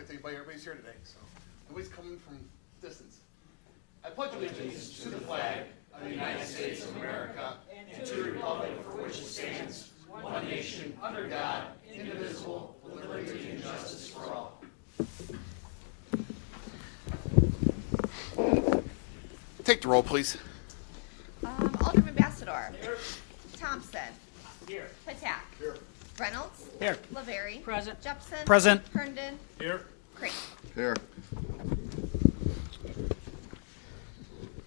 type to anybody. Everybody's here today, so nobody's coming from distance. I pledge allegiance to the flag of the United States of America and to the republic for which it stands, one nation, under God, indivisible, with liberty and justice for all. Take the roll, please. Alderman Bassador. Here. Thompson. Here. Patak. Here. Reynolds. Here. Lavery. Present. Jepson. Present. Herndon. Here. Crane. Here.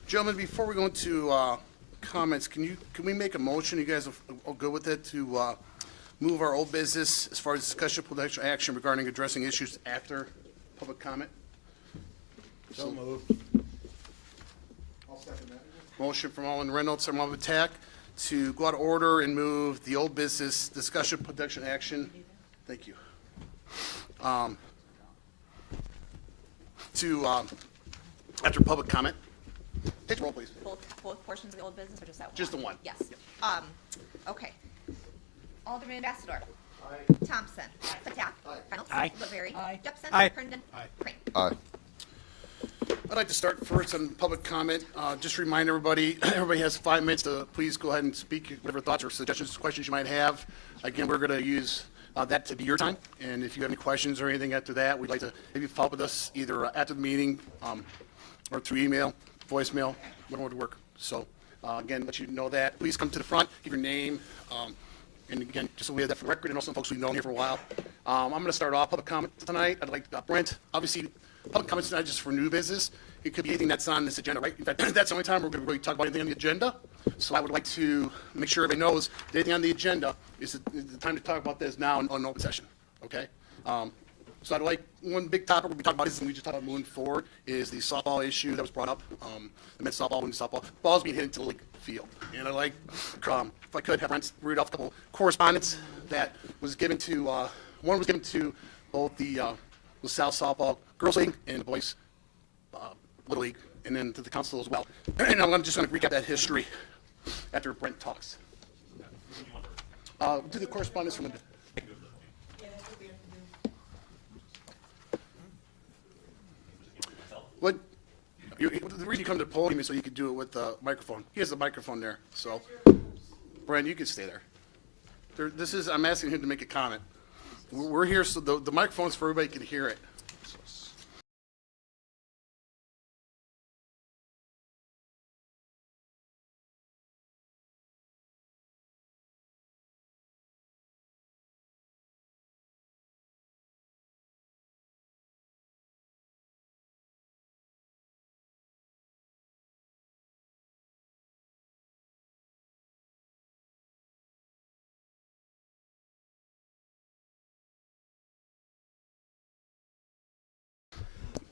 Gentlemen, before we go into comments, can we make a motion? You guys are good with it to move our old business as far as discussion, potential action regarding addressing issues after public comment? So moved. I'll second that. Motion from Alderman Reynolds, from Alderman Tack, to go out of order and move the old business discussion, potential action. Thank you. To after public comment. Take the roll, please. Both portions of the old business or just that one? Just the one. Yes. Okay. Alderman Bassador. Aye. Thompson. Patak. Reynolds. Aye. Lavery. Aye. Jepson. Aye. Herndon. Aye. Crane. Aye. I'd like to start first on public comment. Just remind everybody, everybody has 5 minutes to please go ahead and speak whatever thoughts or suggestions, questions you might have. Again, we're going to use that to be your time. And if you have any questions or anything after that, we'd like to maybe follow up with us either after the meeting or through email, voicemail, whatever would work. So again, let you know that. Please come to the front, give your name. And again, just so we have that for the record, and also folks we've known here for a while. I'm going to start off public comment tonight. I'd like Brent, obviously, public comments tonight just for new business. It could be anything that's on this agenda, right? In fact, that's the only time we're going to really talk about anything on the agenda. So I would like to make sure everybody knows that anything on the agenda is the time to talk about this now in open session, okay? So I'd like, one big topic we'll be talking about is, and we just talked about moving forward, is the softball issue that was brought up. The men's softball, women's softball, balls being hit into the league field. And I'd like, if I could, have Brent read off a couple correspondence that was given to, one was given to both the LaSalle softball girls league and the boys little league, and then to the council as well. And I'm just going to recap that history after Brent talks. Do the correspondence from the. What? The reason you come to the podium is so you could do it with the microphone. He has the microphone there, so. Brent, you can stay there. I'm asking him to make a comment. We're here so the microphone's for everybody can hear it.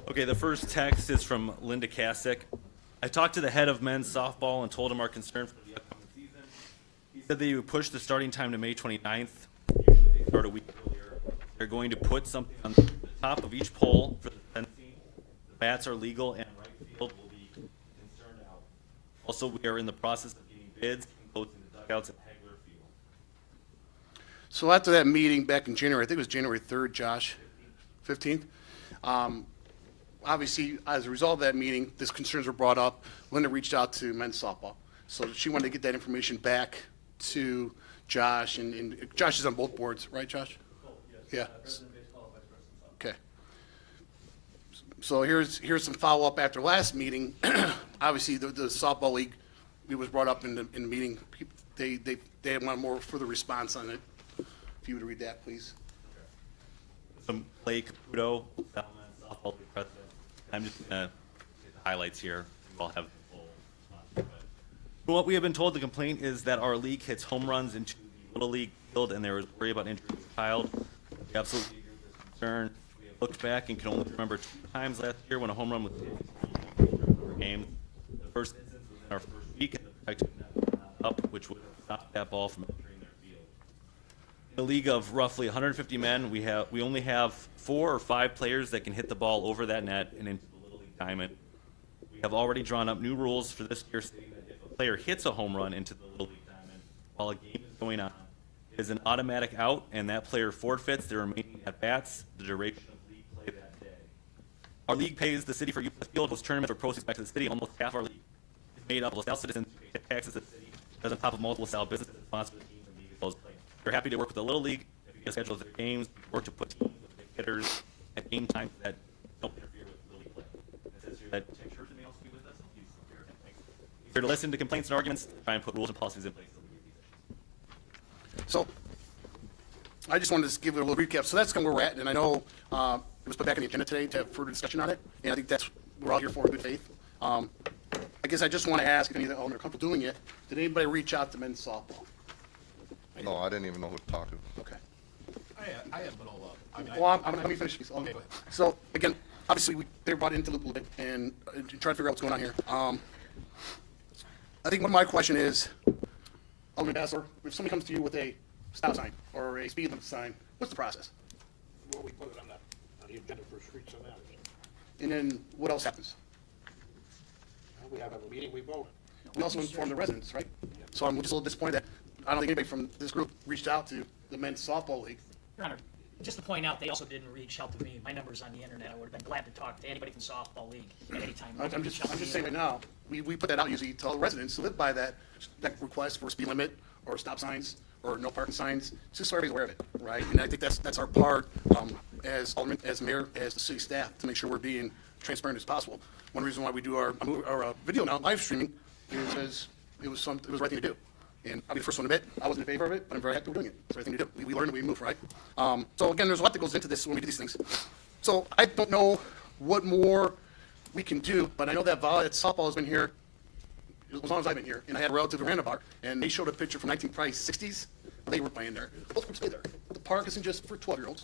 Okay, the first text is from Linda Kasich. I talked to the head of men's softball and told him our concern for the upcoming season. He said they would push the starting time to May 29th. Usually they start a week earlier. They're going to put something on the top of each pole for the fencing. The bats are legal and right field will be concerned out. Also, we are in the process of getting bids and closing the dugouts at Hegler Field. So after that meeting back in January, I think it was January 3rd, Josh, 15th. Obviously, as a result of that meeting, these concerns were brought up. Linda reached out to men's softball. So she wanted to get that information back to Josh, and Josh is on both boards, right, Josh? Yeah. Okay. So here's some follow-up after last meeting. Obviously, the softball league, it was brought up in the meeting. They want more further response on it. If you would read that, please. From Clay Caputo, softball league president. I'm just going to get the highlights here. You all have the full. From what we have been told, the complaint is that our league hits home runs into the Little League field, and there is worry about injury to the child. We absolutely agree with this concern. We have looked back and can only remember 2 times last year when a home run was hit in 4 games. The first instance was in our first week, and the protective net was not up, which would have stopped that ball from entering their field. In a league of roughly 150 men, we only have 4 or 5 players that can hit the ball over that net and into the Little League diamond. We have already drawn up new rules for this year stating that if a player hits a home run into the Little League diamond while a game is going on, it is an automatic out, and that player forfeits the remaining at-bats, the duration of league play that Our league pays the city for use of the field, hosts tournaments or proceeds back to the city. Almost half our league is made up of LaSalle citizens who pay taxes to the city, does on top of multiple LaSalle businesses that sponsor the teams and league as well as play. We're happy to work with the Little League if we get schedules their games, work to put teams with big hitters at game times that don't interfere with Little League play. It says here that Chick Scherzer may also be with us. He's here. Thanks. He's here to listen to complaints and arguments, try and put rules and policies in place. So, I just wanted to give a little recap. So that's kind of where we're at, and I know it was put back on the agenda today to have further discussion on it, and I think that's we're all here for in good faith. I guess I just want to ask if any of the owners are comfortable doing it. Did anybody reach out to men's softball? No, I didn't even know who to talk to. Okay. I have been all up. I mean, Well, let me finish this. Okay. So again, obviously they're brought into the loop a little bit and trying to figure out what's going on here. I think one of my question is, Alderman Bassler, if somebody comes to you with a stop sign or a speed limit sign, what's the process? well, we put it on the agenda for streets and that. And then what else happens? We have a meeting, we vote. We also inform the residents, right? So I'm just a little disappointed that I don't think anybody from this group reached out to the men's softball league. Your Honor, just to point out, they also didn't reach out to me. My number's on the internet. I would have been glad to talk to anybody from softball league at any time. I'm just saying right now, we put that out usually to all the residents to live by that request for speed limit or stop signs or no parking signs, just so everybody's aware of it, right? And I think that's our part as alderman, as mayor, as the city staff to make sure we're being transparent as possible. One reason why we do our video now, live streaming, is it was the right thing to do. And I'll be the first one to admit, I wasn't in favor of it, but I'm very happy we're doing it. It's the right thing to do. We learn and we move, right? So again, there's a lot that goes into this when we do these things. So I don't know what more we can do, but I know that softball has been here as long as I've been here, and I had a relative in Randolph, and they showed a picture from 1960s. They were playing there. Both groups play there. The park isn't just for 12-year-olds.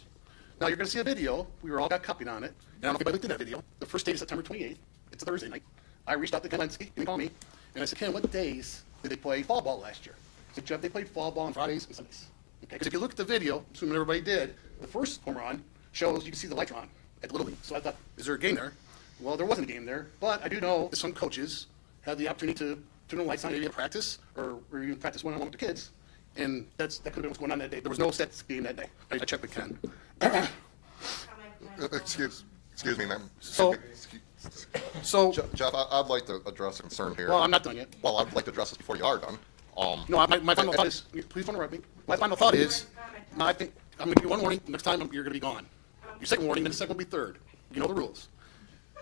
Now you're going to see a video. We were all got copied on it. And I don't know if anybody looked at that video. The first date is September 28th. It's a Thursday night. I reached out to Ken Lenski, and he called me, and I said, Ken, what days did they play fall ball last year? I said, Jeff, they played fall ball on Fridays and Sundays. Okay, because if you look at the video, assuming everybody did, the first home run shows you can see the lights are on at the Little League. So I thought, is there a game there? Well, there wasn't a game there, but I do know that some coaches have the opportunity to turn the lights on maybe at practice or even practice one-on-one with the kids. And that could have been what's going on that day. There was no set game that day. I checked with Ken. Excuse me, ma'am. So- So, Jeff, I'd like to address a concern here. well, I'm not done yet. Well, I'd like to address this before you are done. No, my final thought is, please don't interrupt me. My final thought is, I think, I'm going to give you one warning, next time you're going to be gone. Your second warning, then the second will be third. You know the rules.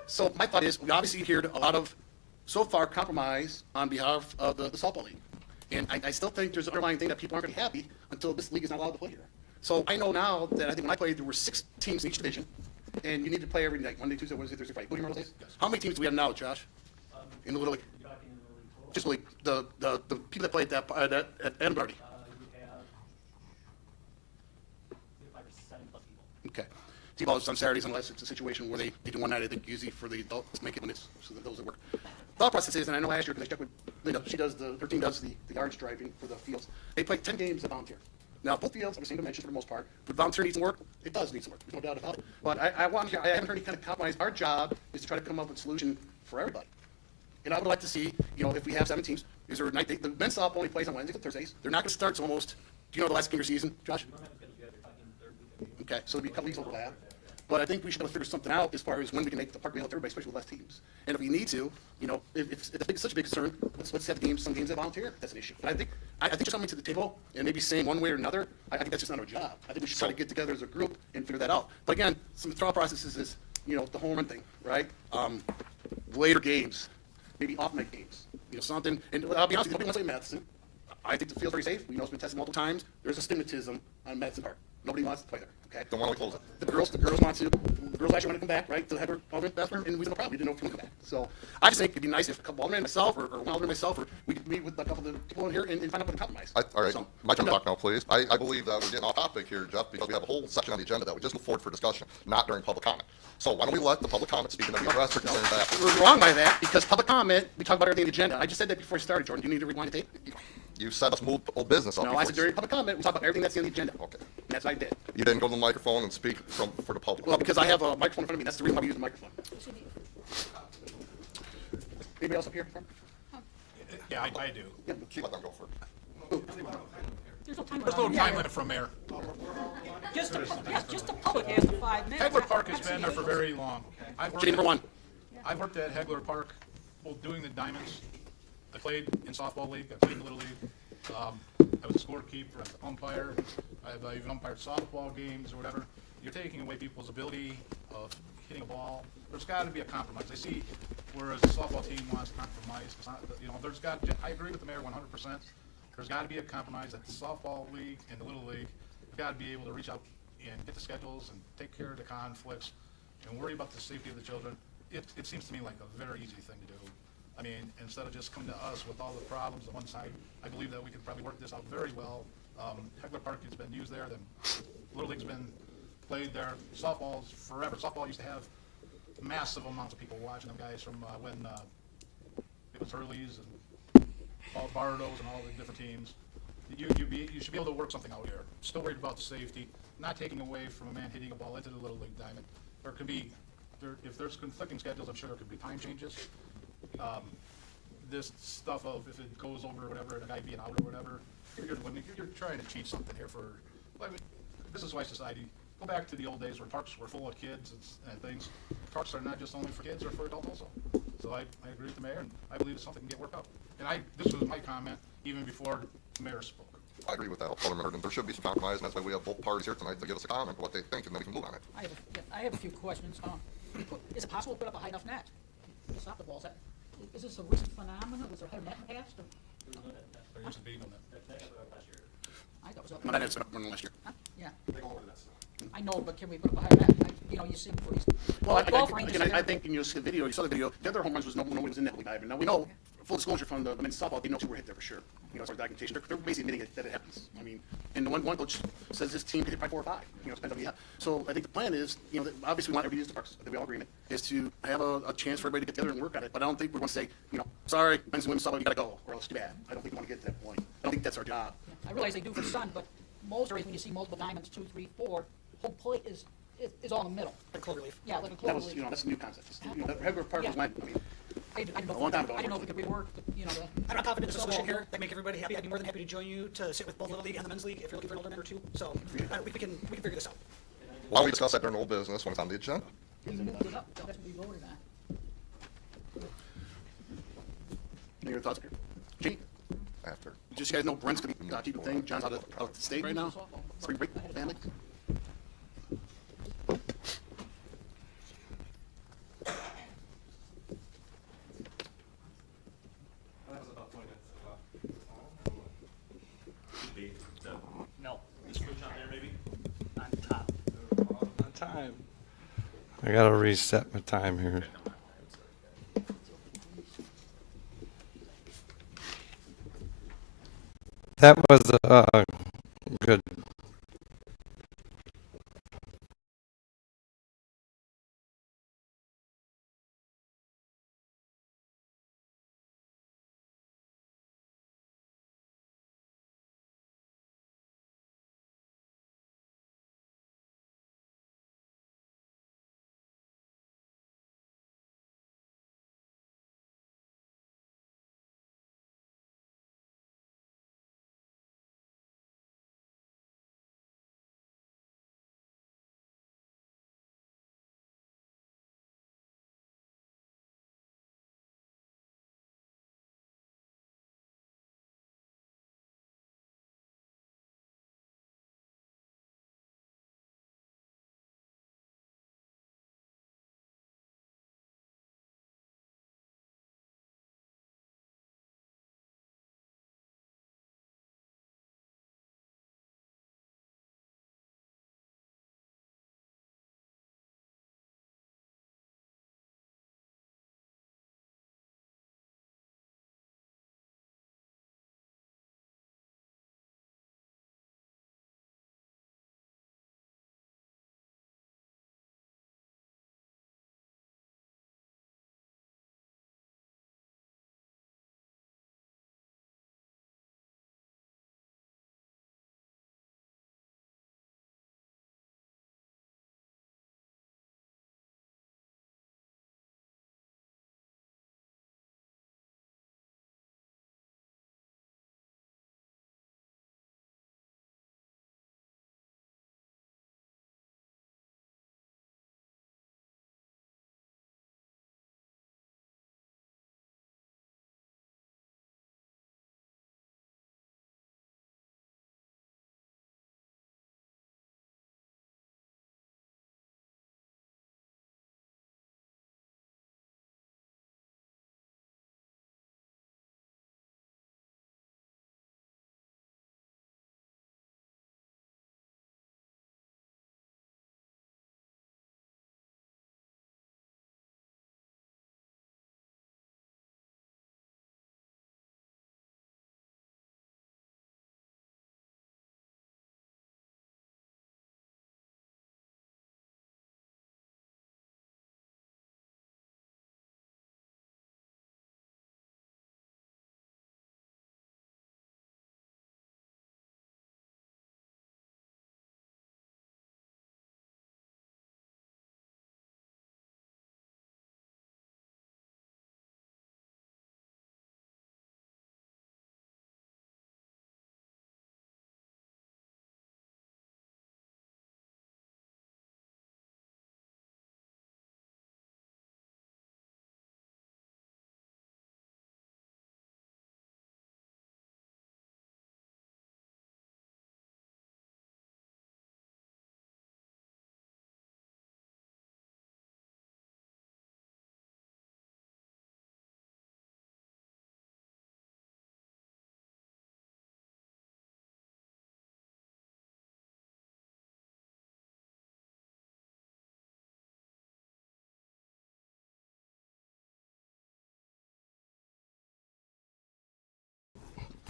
So my thought is, we obviously heard a lot of, so far, compromise on behalf of the softball league. And I still think there's an underlying thing that people aren't going to be happy until this league is not allowed to play here. So I know now that I think when I played, there were 6 teams in each division, and you need to play every night, Monday, Tuesday, Wednesday, Thursday, Friday. What do you remember those days? How many teams do we have now, Josh? In the Little League? Just like the people that played at Edinburgh. You have 5 or 7 plus people. Okay. T-ball is on Saturdays unless it's a situation where they do one night, I think, usually for the adults, make it when it's, so that those that work. Thought process is, and I know last year, because I checked with Linda, her team does the yards driving for the fields. They play 10 games at volunteer. Now, both fields are the same dimensions for the most part, but volunteer needs some work. It does need some work. There's no doubt about it. But I haven't heard any kind of compromise. Our job is to try to come up with a solution for everybody. And I would like to see, if we have 7 teams, is there a night, the men's softball only plays on Wednesdays and Thursdays. They're not going to start till almost, do you know the last game of your season, Josh? Okay, so it'll be a couple weeks overlap. But I think we should be able to figure something out as far as when we can make the park available to everybody, especially with less teams. And if we need to, if it's such a big concern, let's have some games that volunteer. That's an issue. But I think just coming to the table and maybe saying one way or another, I think that's just not our job. I think we should try to get together as a group and figure that out. But again, some thought processes is, the home run thing, right? Later games, maybe off-night games, something. And I'll be honest with you, nobody wants to play Madison. I think the field's very safe. We know it's been tested multiple times. There's a stigmatism on Madison Park. Nobody wants to play there. Okay. Then why don't we close it? The girls want to. The girls actually want to come back, right? To have her alderman bathroom, and we had no problem. We didn't know if we could come back. So I just think it'd be nice if a couple aldermen, myself, or one alderman myself, or we could meet with a couple of the people in here and find out what a compromise. All right, So, my turn to talk now, please. I believe that we're getting off topic here, Jeff, because we have a whole section on the agenda that we just move forward for discussion, not during public comment. So why don't we let the public comment speak and then we address their concerns after? We're wrong by that because public comment, we talk about everything on the agenda. I just said that before I started, Jordan. Do you need to rewind the tape? You said us move old business up. No, before I said during public comment, we talk about everything that's on the agenda. Okay. And that's what I did. You didn't go to the microphone and speak for the public. Well, because I have a microphone in front of me. That's the reason why we use the microphone. Anybody else up here? Yeah, I do. Let them go first. There's no time There's no time limit from there. Just the public has 5 minutes. Pedler Park has been there for very long. I've worked Shane, number one. I've worked at Hegler Park, well, doing the diamonds. I played in softball league, I played in Little League. I was a scorekeeper, I was an umpire. I've even umpired softball games or whatever. You're taking away people's ability of hitting a ball. There's gotta be a compromise. I see, whereas the softball team wants to compromise, it's not, you know, I agree with the mayor 100%. There's gotta be a compromise at the softball league and the Little League. You've gotta be able to reach out and get the schedules and take care of the conflicts and worry about the safety of the children. It seems to me like a very easy thing to do. I mean, instead of just coming to us with all the problems on one side, I believe that we could probably work this out very well. Hegler Park has been used there, then Little League's been played there. Softball's forever. Softball used to have massive amounts of people watching them guys from when it was Hurley's and all Bardos and all the different teams. You should be able to work something out here. Still worried about the safety, not taking away from a man hitting a ball into the Little League diamond. There could be, if there's conflicting schedules, I'm sure there could be time changes. This stuff of if it goes over or whatever, and a guy being out or whatever, you're trying to cheat something here for, I mean, this is why society, go back to the old days where parks were full of kids and things. Parks are not just only for kids, they're for adults also. So I agree with the mayor, and I believe it's something can get worked out. And this was my comment even before the mayor spoke. I agree with that, Alderman Herndon. There should be some compromise, and that's why we have both parties here tonight to give us a comment, what they think, and then we can move on it. I have a few questions. Is it possible to put up a high enough net to stop the balls? Is this a recent phenomenon? Was there a net in the past? There used to be no net. I thought it was up. No, that has been up one last year. Huh? Yeah. I know, but can we put up a higher net? You know, you see for these. Well, golf ranges again, I and think, and you saw the video, the other home runs was nobody was in that league diamond. Now, we know, full disclosure from the men's softball, they know two were hit there for sure. You know, as far as documentation, they're basically admitting that it happens. I mean, and the one coach says this team hit by 4 or 5, you know, depends on the, so I think the plan is, you know, that obviously we want everybody to use the parks, I think we all agree on it, is to have a chance for everybody to get together and work on it, but I don't think we're going to say, you know, sorry, men's and women's softball, you gotta go, or else too bad. I don't think we want to get to that point. I don't think that's our job. I realize they do for sun, but most areas when you see multiple diamonds, 2, 3, 4, home plate is all in the middle. Like cloverleaf. Yeah, like a That clover was, leaf. you know, that's a new concept. You know, that Hegler Park was Yeah. when, I mean, I didn't know a long time ago. I didn't know if we could rework, you know, I'm not confident in the solution softball. here that make everybody happy. I'd be more than happy to join you to sit with both Little League and the men's league if you're looking for an older man or two. So we can figure this out. Why don't we discuss that during old business when it's on the agenda? We moved it up. That's what we voted on. any other thoughts here? Gene, After. just so you guys know, Brent's gonna be keeping the thing. John's out of the state right now. Spring break, family. No. Switch on there maybe? On top. On time. I gotta reset my time here. That was good.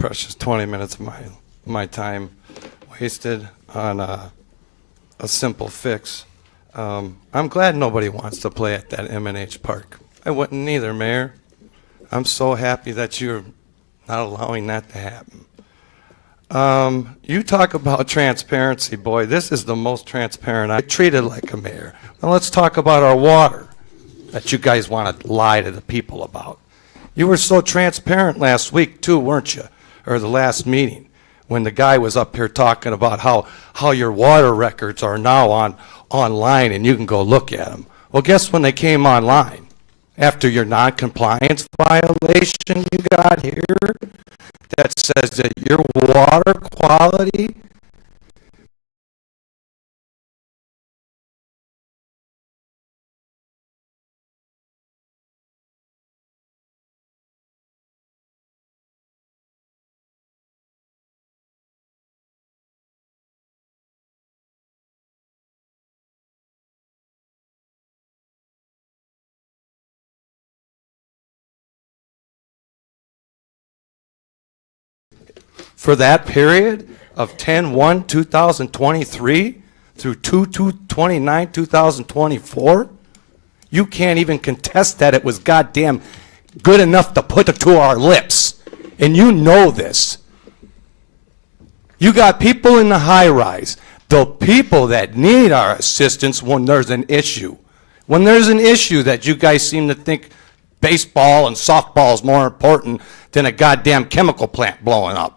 precious 20 minutes of my time wasted on a simple fix. I'm glad nobody wants to play at that M&H Park. I wouldn't either, Mayor. I'm so happy that you're not allowing that to happen. You talk about transparency, boy. This is the most transparent I treated like a mayor. Now let's talk about our water that you guys want to lie to the people about. You were so transparent last week too, weren't you? Or the last meeting, when the guy was up here talking about how your water records are now online and you can go look at them. Well, guess when they came online? After your non-compliance violation you got here that says that your water quality for that period of 10/1/2023 through 2/2/29/2024, you can't even contest that it was goddamn good enough to put it to our lips. And you know this. You got people in the high rise, the people that need our assistance when there's an issue. When there's an issue that you guys seem to think baseball and softball is more important than a goddamn chemical plant blowing up.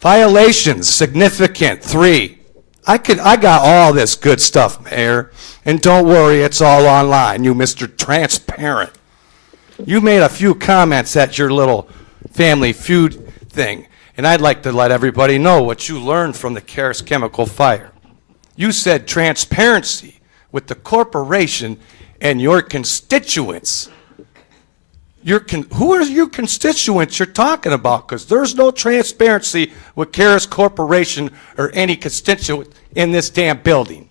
Violations, significant, 3. I got all this good stuff, Mayor. And don't worry, it's all online, you Mr. Transparent. You made a few comments at your little family feud thing, and I'd like to let everybody know what you learned from the Karis chemical fire. You said transparency with the corporation and your constituents. Who are your constituents you're talking about? Because there's no transparency with Karis Corporation or any constituent in this damn building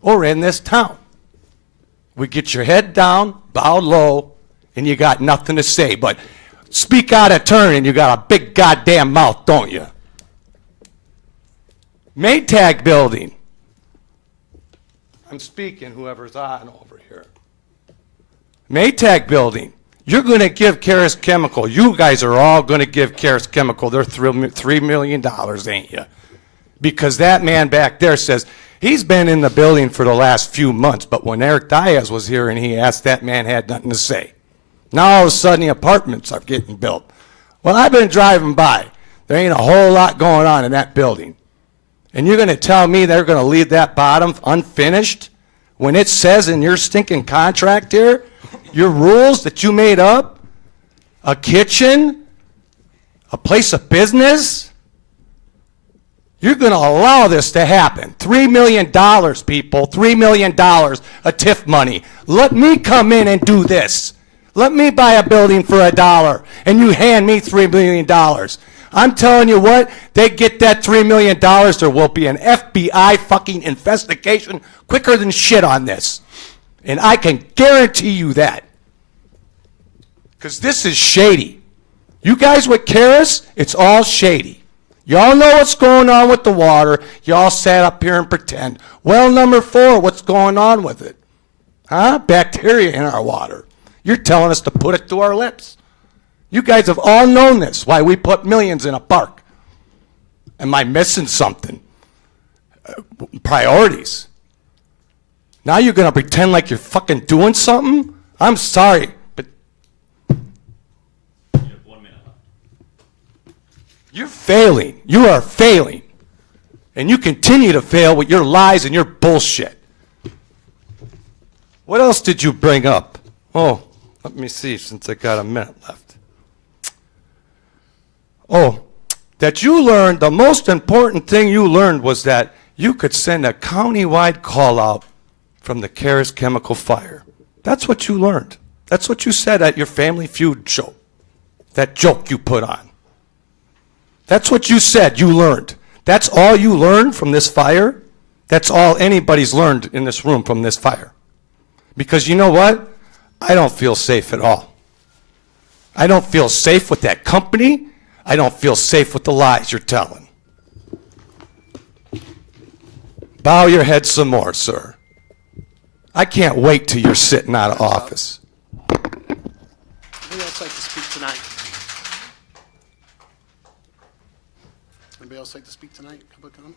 or in this town. We get your head down, bow low, and you got nothing to say. But speak out of turn and you got a big goddamn mouth, don't you? Maytag building. I'm speaking, whoever's on over here. Maytag building. You're going to give Karis Chemical, you guys are all going to give Karis Chemical their $3 million, ain't you? Because that man back there says he's been in the building for the last few months, but when Eric Diaz was here and he asked, that man had nothing to say. Now all of a sudden the apartments are getting built. Well, I've been driving by. There ain't a whole lot going on in that building. And you're going to tell me they're going to leave that bottom unfinished when it says in your stinking contract here, your rules that you made up, a kitchen, a place of business, you're going to allow this to happen. $3 million, people, $3 million of TIF money. Let me come in and do this. Let me buy a building for $1, and you hand me $3 million. I'm telling you what, they get that $3 million, there will be an FBI fucking investigation quicker than shit on this. And I can guarantee you that. Because this is shady. You guys with Karis, it's all shady. Y'all know what's going on with the water. Y'all sat up here and pretend. Well, number 4, what's going on with it? Huh? Bacteria in our water. You're telling us to put it to our lips. You guys have all known this, why we put millions in a park. Am I missing something? Priorities. Now you're going to pretend like you're fucking doing something? I'm sorry, but You have 1 minute left. you're failing. You are failing. And you continue to fail with your lies and your bullshit. What else did you bring up? Oh, let me see, since I got a minute left. Oh, that you learned, the most important thing you learned was that you could send a county-wide call-out from the Karis chemical fire. That's what you learned. That's what you said at your Family Feud show. That joke you put on. That's what you said you learned. That's all you learned from this fire? That's all anybody's learned in this room from this fire. Because you know what? I don't feel safe at all. I don't feel safe with that company. I don't feel safe with the lies you're telling. Bow your head some more, sir. I can't wait till you're sitting out of office. Anybody else like to speak tonight? Anybody else like to speak tonight? Public comment?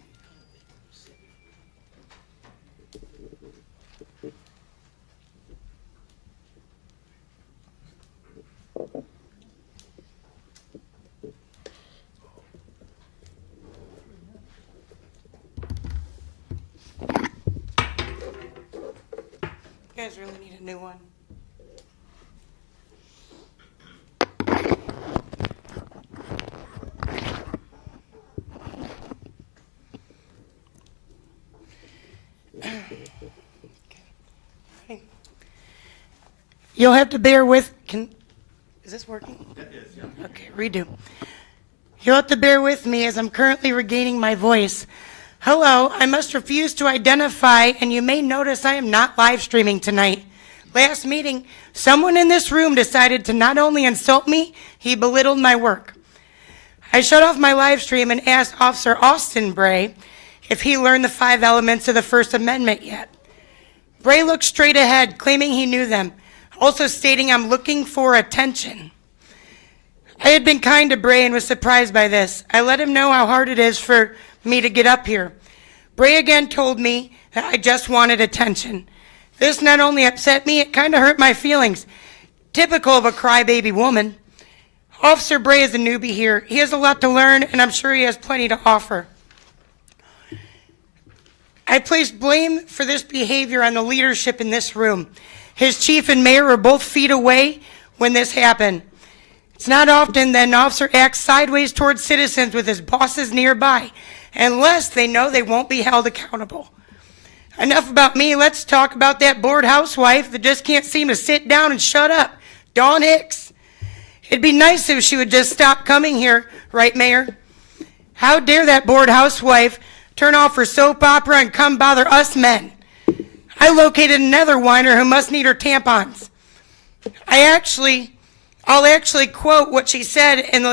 You guys really need a new one. You'll have to bear with, is this working? It is, yeah. Okay, redo. You'll have to bear with me as I'm currently regaining my voice. Hello, I must refuse to identify, and you may notice I am not live streaming tonight. Last meeting, someone in this room decided to not only insult me, he belittled my work. I shut off my live stream and asked Officer Austin Bray if he learned the 5 elements of the First Amendment yet. Bray looked straight ahead, claiming he knew them, also stating I'm looking for attention. I had been kind to Bray and was surprised by this. I let him know how hard it is for me to get up here. Bray again told me that I just wanted attention. This not only upset me, it kind of hurt my feelings. Typical of a crybaby woman. Officer Bray is a newbie here. He has a lot to learn, and I'm sure he has plenty to offer. I place blame for this behavior on the leadership in this room. His chief and mayor were both feet away when this happened. It's not often that an officer acts sideways towards citizens with his bosses nearby, unless they know they won't be held accountable. Enough about me. Let's talk about that bored housewife that just can't seem to sit down and shut up, Dawn Hicks. It'd be nice if she would just stop coming here, right, Mayor? How dare that bored housewife turn off her soap opera and come bother us men? I located another whiner who must need her tampons. I'll actually quote what she said in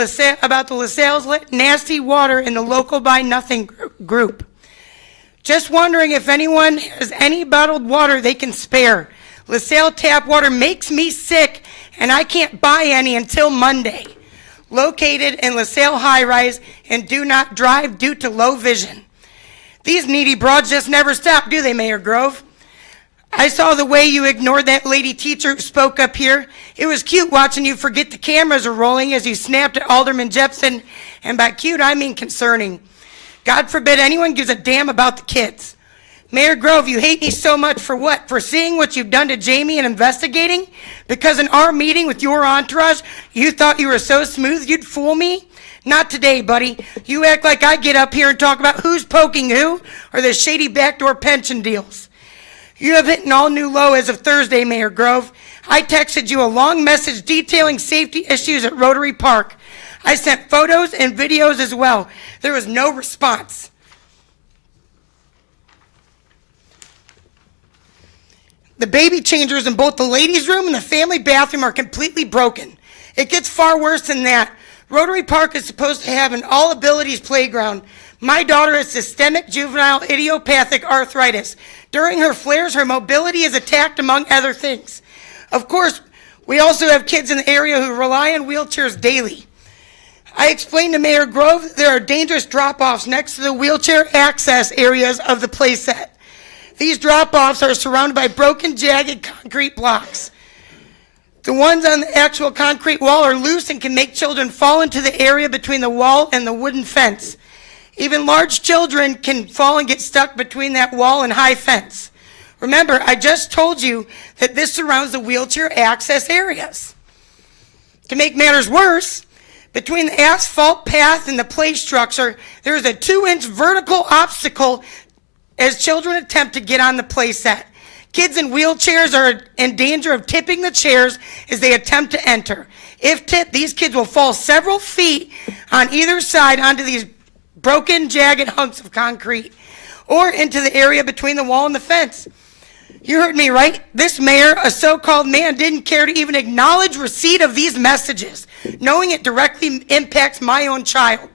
about the LaSalle's nasty water in the local Buy Nothing group. Just wondering if anyone has any bottled water they can spare. LaSalle tap water makes me sick, and I can't buy any until Monday. Located in LaSalle High Rise and do not drive due to low vision. These needy broads just never stop, do they, Mayor Grove? I saw the way you ignored that lady teacher who spoke up here. It was cute watching you forget the cameras are rolling as you snapped at Alderman Jepson, and by cute, I mean concerning. God forbid anyone gives a damn about the kids. Mayor Grove, you hate me so much for what? For seeing what you've done to Jamie and investigating? Because in our meeting with your entourage, you thought you were so smooth you'd fool me? Not today, buddy. You act like I get up here and talk about who's poking who or the shady backdoor pension deals. You have hit an all-new low as of Thursday, Mayor Grove. I texted you a long message detailing safety issues at Rotary Park. I sent photos and videos as well. There was no response. The baby changers in both the ladies' room and the family bathroom are completely broken. It gets far worse than that. Rotary Park is supposed to have an all-abilities playground. My daughter has systemic juvenile idiopathic arthritis. During her flares, her mobility is attacked, among other things. Of course, we also have kids in the area who rely on wheelchairs daily. I explained to Mayor Grove that there are dangerous drop-offs next to the wheelchair access areas of the playset. These drop-offs are surrounded by broken, jagged concrete blocks. The ones on the actual concrete wall are loose and can make children fall into the area between the wall and the wooden fence. Even large children can fall and get stuck between that wall and high fence. Remember, I just told you that this surrounds the wheelchair access areas. To make matters worse, between the asphalt path and the play structure, there is a 2-inch vertical obstacle as children attempt to get on the play set. Kids in wheelchairs are in danger of tipping the chairs as they attempt to enter. If tipped, these kids will fall several feet on either side onto these broken, jagged hunks of concrete or into the area between the wall and the fence. You heard me right. This mayor, a so-called man, didn't care to even acknowledge receipt of these messages, knowing it directly impacts my own child.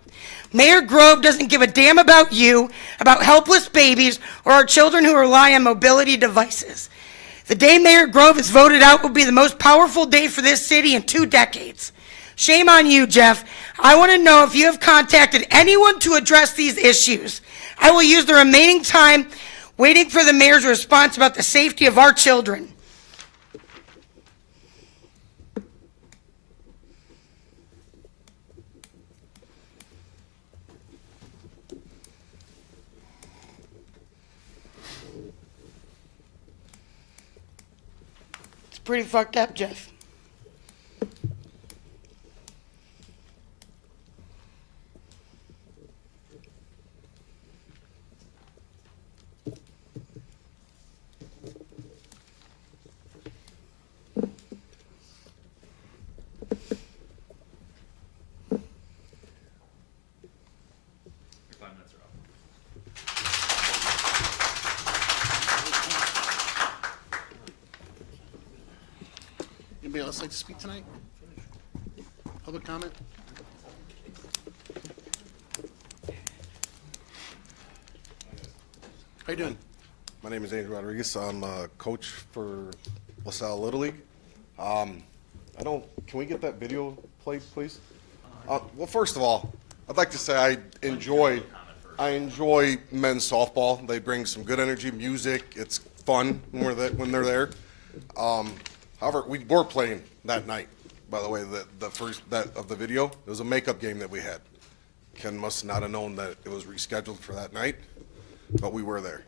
Mayor Grove doesn't give a damn about you, about helpless babies, or our children who rely on mobility devices. The day Mayor Grove is voted out will be the most powerful day for this city in 2 decades. Shame on you, Jeff. I want to know if you have contacted anyone to address these issues. I will use the remaining time waiting for the mayor's response about the safety of our children. It's pretty fucked up, Jeff. Your 5 minutes are up. Anybody else like to speak tonight? Public comment? How you doing? My name is Andrew Rodriguez. I'm a coach for LaSalle Little League. Can we get that video played, please? Well, first of all, I'd like to say I enjoy men's softball. They bring some good energy, music. It's fun when they're there. However, we were playing that night, by the way, the first of the video. It was a makeup game that we had. Ken must not have known that it was rescheduled for that night, but we were there.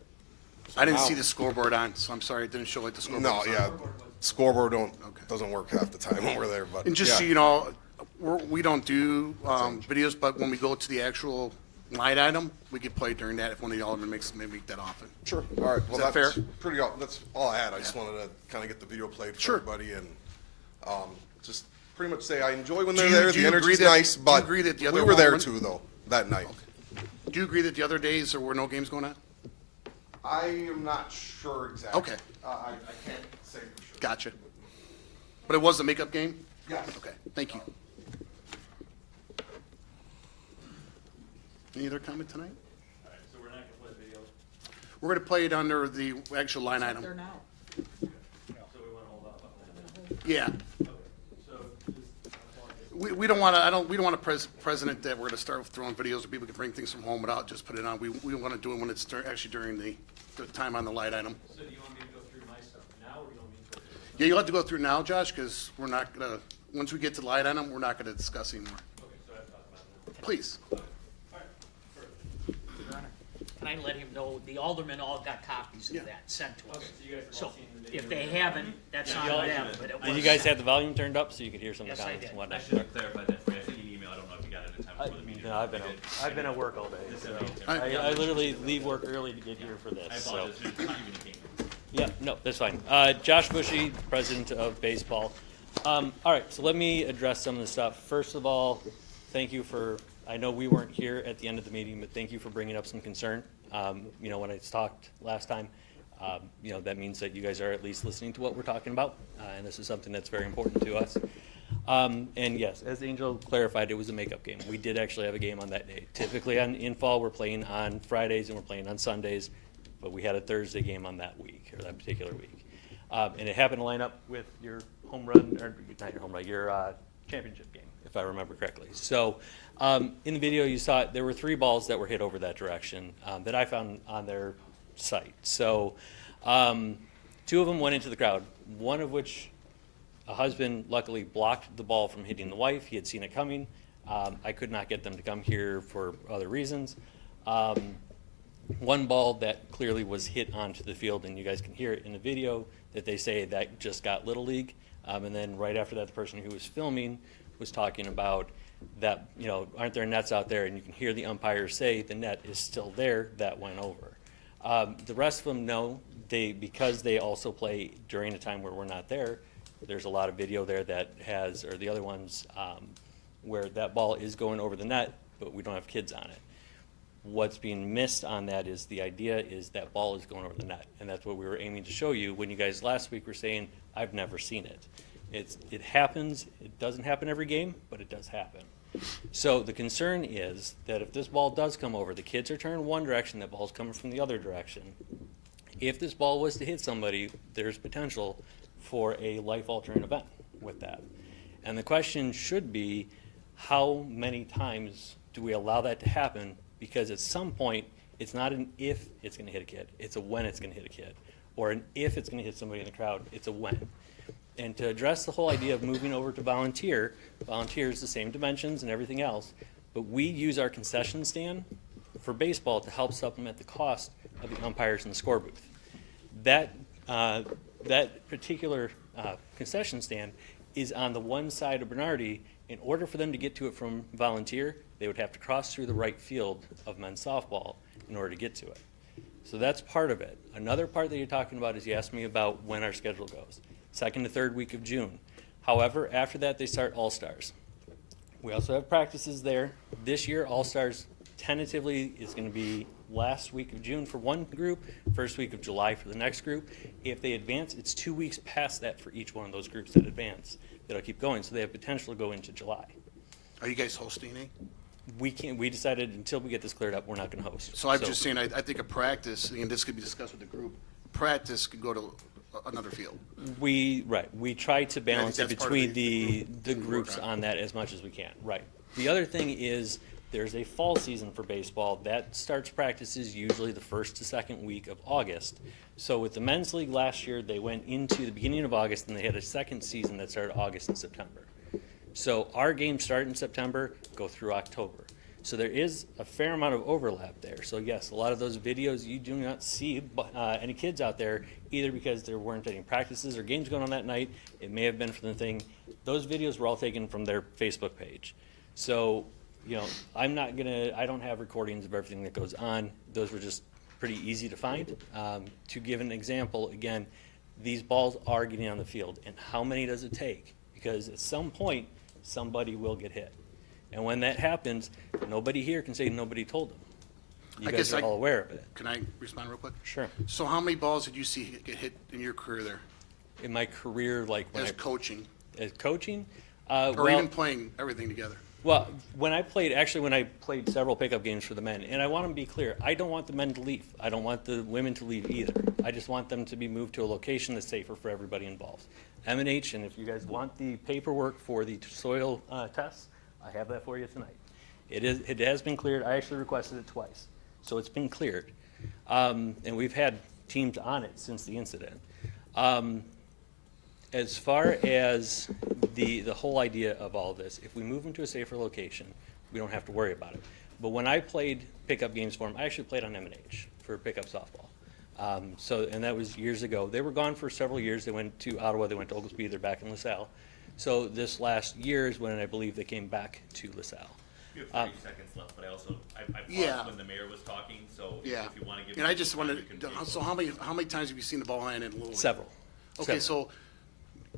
I didn't see the scoreboard on, so I'm sorry it didn't show like the scoreboard. No, was on. yeah, scoreboard doesn't work half the time when we're there, but And just so yeah. you know, we don't do videos, but when we go to the actual line item, we get played during that if one of the aldermen make that often. Sure. All right. Well, that that's fair? That's all I had. I just wanted to kind of get the video played for Sure. everybody and just pretty much say I enjoy when Do they're you- there. do The you agree energy's that- nice, do you but agree that the we other were there one- too, though, that night. Do you agree that the other days there were no games going on? I am not sure exactly. Okay. I can't say for sure. Gotcha. But it was a makeup game? Yes. Okay, thank you. Any other comment tonight? All right, so we're not gonna play the video, We're gonna play it under the actual line item. There now. so we wanna hold off on that. Yeah. So We don't wanna, we don't want a president that we're gonna start throwing videos where people can bring things from home without just put it on. We wanna do it when it's actually during the time on the light item. So do you want me to go through my stuff now, or you want me to go through? Yeah, you'll have to go through now, Josh, because we're not gonna, once we get to the light item, we're not gonna discuss anymore. Okay, so I have to talk about it now. Please. Your Honor, can I let him know, the aldermen all got copies Yeah. of that sent to us. Okay, so you guys have So all seen the video. if they haven't, that's on them, but it was. Did you guys have the volume turned up so you could hear some of the Yes, I comments did. and I whatnot? should have clarified that for you. I sent you an email. I don't know if you got it in time before the meeting. No, I've been at work all day, so I literally leave work early to get here for I this, so. apologize. It's not even a game. Yeah, no, that's fine. Josh Bushy, president of baseball. All right, so let me address some of the stuff. First of all, thank you for, I know we weren't here at the end of the meeting, but thank you for bringing up some concern. You know, when I talked last time, you know, that means that you guys are at least listening to what we're talking about, and this is something that's very important to us. And yes, as Angel clarified, it was a makeup game. We did actually have a game on that day. Typically in fall, we're playing on Fridays and we're playing on Sundays, but we had a Thursday game on that week, or that particular week. And it happened to line up with your home run, or not your home run, your championship game, if I remember correctly. So in the video you saw, there were 3 balls that were hit over that direction that I found on their site. So 2 of them went into the crowd, one of which a husband luckily blocked the ball from hitting the wife. He had seen it coming. I could not get them to come here for other reasons. One ball that clearly was hit onto the field, and you guys can hear it in the video, that they say that just got Little League. And then right after that, the person who was filming was talking about that, you know, aren't there nets out there? And you can hear the umpire say the net is still there, that went over. The rest of them, no, because they also play during a time where we're not there. There's a lot of video there that has, or the other ones, where that ball is going over the net, but we don't have kids on it. What's being missed on that is the idea is that ball is going over the net, and that's what we were aiming to show you when you guys last week were saying, I've never seen it. It happens, it doesn't happen every game, but it does happen. So the concern is that if this ball does come over, the kids are turning one direction, that ball's coming from the other direction. If this ball was to hit somebody, there's potential for a life-altering event with that. And the question should be, how many times do we allow that to happen? Because at some point, it's not an if it's gonna hit a kid, it's a when it's gonna hit a kid. Or an if it's gonna hit somebody in the crowd, it's a when. And to address the whole idea of moving over to volunteer is the same dimensions and everything else, but we use our concession stand for baseball to help supplement the cost of the umpires in the score booth. That particular concession stand is on the one side of Bernardi. In order for them to get to it from volunteer, they would have to cross through the right field of men's softball in order to get to it. So that's part of it. Another part that you're talking about is you asked me about when our schedule goes. Second to third week of June. However, after that, they start All-Stars. We also have practices there. This year, All-Stars tentatively is going to be last week of June for one group, first week of July for the next group. If they advance, it's 2 weeks past that for each one of those groups that advance. That'll keep going, so they have potential to go into July. Are you guys hosting any? We decided until we get this cleared up, we're not going to host. So I'm just saying, I think a practice, and this could be discussed with the group, practice could go to another field. We try to balance it that's part of between the the groups on that as much as we can, right. The other thing is, there's a fall season for baseball. That starts practices usually the first to second week of August. So with the men's league last year, they went into the beginning of August, and they had a second season that started August and September. So our games start in September, go through October. So there is a fair amount of overlap there. So yes, a lot of those videos you do not see any kids out there, either because there weren't any practices or games going on that night. It may have been for the thing. Those videos were all taken from their Facebook page. So, you know, I don't have recordings of everything that goes on. Those were just pretty easy to find. To give an example, again, these balls are getting on the field. And how many does it take? Because at some point, somebody will get hit. And when that happens, nobody here can say nobody told them. You guys are all aware of it. Can I respond real quick? Sure. So how many balls did you see get hit in your career there? In my career, like when As coaching, as coaching, or even playing everything together? well, when I played several pickup games for the men, and I want to be clear, I don't want the men to leave. I don't want the women to leave either. I just want them to be moved to a location that's safer for everybody involved. M&H, and if you guys want the paperwork for the soil tests, I have that for you tonight. It has been cleared. I actually requested it twice, so it's been cleared. And we've had teams on it since the incident. As far as the whole idea of all this, if we move them to a safer location, we don't have to worry about it. But when I played pickup games for them, I actually played on M&H for pickup softball. And that was years ago. They were gone for several years. They went to Ottawa, they went to Oglesby, they're back in LaSalle. So this last year is when I believe they came back to LaSalle. You have 30 seconds left, but I also, I Yeah. paused when the mayor was talking, so Yeah. if you want to give. And me I just some time, wanted, we can so how many times have you seen the ball line in Little League? Several. Okay, Several. so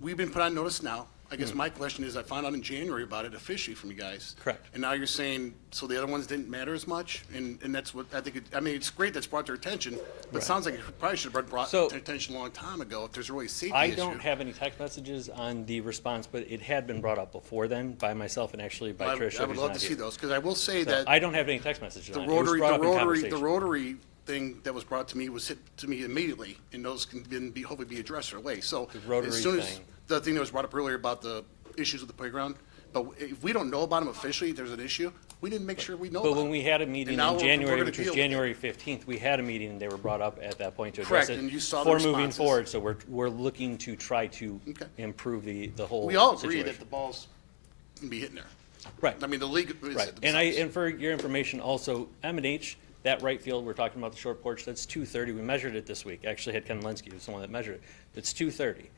we've been put on notice now. I guess my question is, I found out in January about it officially from you guys. Correct. And now you're saying, so the other ones didn't matter as much? And that's what, I think, I mean, it's great that's brought to their attention, but it sounds like it probably should have been brought to So- their attention a long time ago if there's really a safety I issue. don't have any text messages on the response, but it had been brought up before then by myself and actually by Tricia. I would who's love not to see here. those, because I will say So that I don't have any text messages the on it. It was rotary, brought the up in rotary, the conversation. rotary thing that was brought to me was hit to me immediately, and those can then be, hopefully be addressed right away. So rotary as soon as, thing. the thing that was brought up earlier about the issues with the playground, but if we don't know about them officially, there's an issue, we didn't make sure we know But about when them. we had a meeting now in we're January, gonna which was deal with it. January 15th, we had a meeting and they were brought up at that point to address Correct, it and you saw the for moving responses. forward. So we're looking to try to Okay. improve the whole We all agree situation. that the balls can be hitting there. Right. I mean, the league is Right, it and themselves. for your information also, M&H, that right field, we're talking about the short porch, that's 230, we measured it this week, actually had Ken Lenski, who's the one that measured it, it's 230.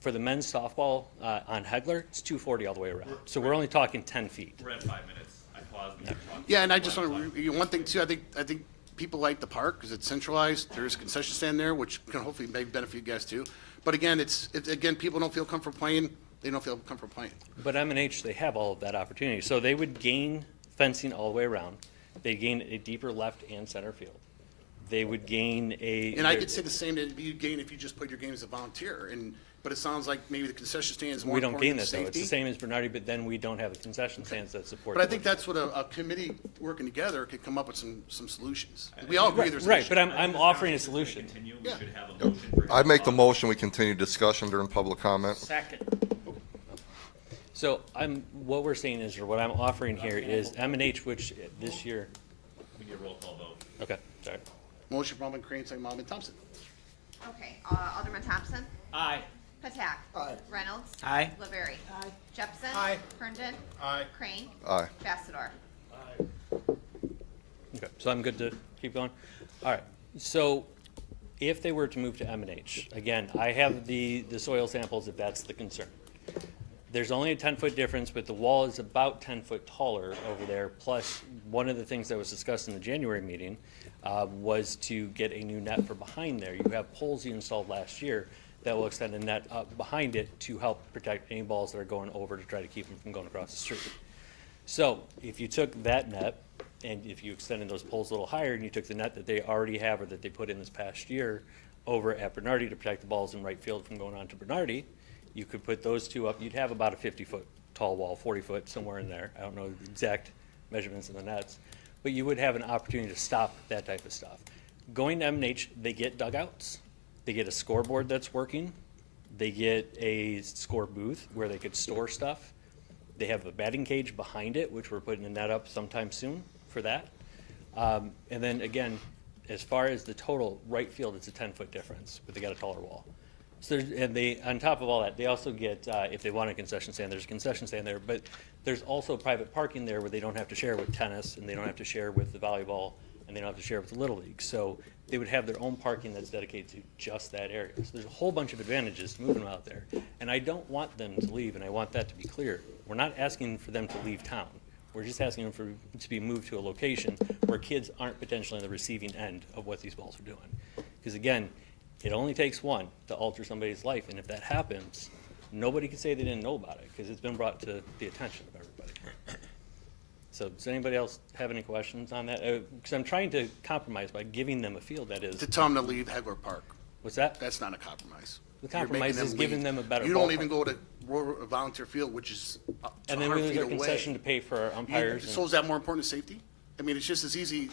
For the men's softball, on Hegler, it's 240 all the way around, so we're only talking 10 feet. We're at 5 minutes. I paused and talked. Yeah, and I just want to, one thing too, I think people like the park because it's centralized. There's a concession stand there, which can hopefully maybe benefit you guys too. But again, again, people don't feel comfortable playing. They don't feel comfortable playing. But M&H, they have all of that opportunity, so they would gain fencing all the way around. They gain a deeper left and center field. They would gain a. And I could say the same that you gain if you just played your game as a volunteer, but it sounds like maybe the concession stand is more We don't important gain than that though. It's safety. the same as Bernardi, but then we don't have the concession stands that support. But I the think work. that's what a committee working together could come up with some solutions. We all agree there's an Right, issue. but I'm offering a solution. We should have a motion for. I make the motion, we continue discussion during public comment. Second. So what we're saying is, or what I'm offering here is M&H, which this year, We need a roll call vote. okay, sorry. Motion from Alderman Crane, second by Alderman Thompson. Okay, Alderman Thompson. Aye. Patak. Aye. Reynolds. Aye. LaVerry. Aye. Jepson. Aye. Herndon. Aye. Crane. Aye. Bassador. Okay, so I'm good to keep going? All right, so if they were to move to M&H, again, I have the soil samples if that's the concern. There's only a 10-foot difference, but the wall is about 10 foot taller over there. Plus, one of the things that was discussed in the January meeting was to get a new net for behind there. You have poles you installed last year that will extend a net up behind it to help protect any balls that are going over to try to keep them from going across the street. So if you took that net and if you extended those poles a little higher and you took the net that they already have or that they put in this past year over at Bernardi to protect the balls in right field from going on to Bernardi, you could put those two up. You'd have about a 50-foot tall wall, 40-foot, somewhere in there. I don't know the exact measurements of the nets, but you would have an opportunity to stop that type of stuff. Going to M&H, they get dugouts. They get a scoreboard that's working. They get a score booth where they could store stuff. They have a batting cage behind it, which we're putting a net up sometime soon for that. And then again, as far as the total right field, it's a 10-foot difference, but they got a taller wall. So and they, on top of all that, they also get, if they want a concession stand, there's a concession stand there, but there's also private parking there where they don't have to share with tennis, and they don't have to share with the volleyball, and they don't have to share with the Little League. So they would have their own parking that's dedicated to just that area. So there's a whole bunch of advantages to moving them out there. And I don't want them to leave, and I want that to be clear. We're not asking for them to leave town. We're just asking them to be moved to a location where kids aren't potentially on the receiving end of what these balls are doing. Because again, it only takes one to alter somebody's life, and if that happens, nobody can say they didn't know about it, because it's been brought to the attention of everybody. So does anybody else have any questions on that? Because I'm trying to compromise by giving them a field that is, To tell them to leave Hegler Park. what's that? That's not a compromise. The You're making compromise is them giving leave. them a better You don't ballpark. even go to a volunteer field, which is And then we 100 lose feet our away. concession to pay for our umpires. So is that more important than safety? I mean, it's just as easy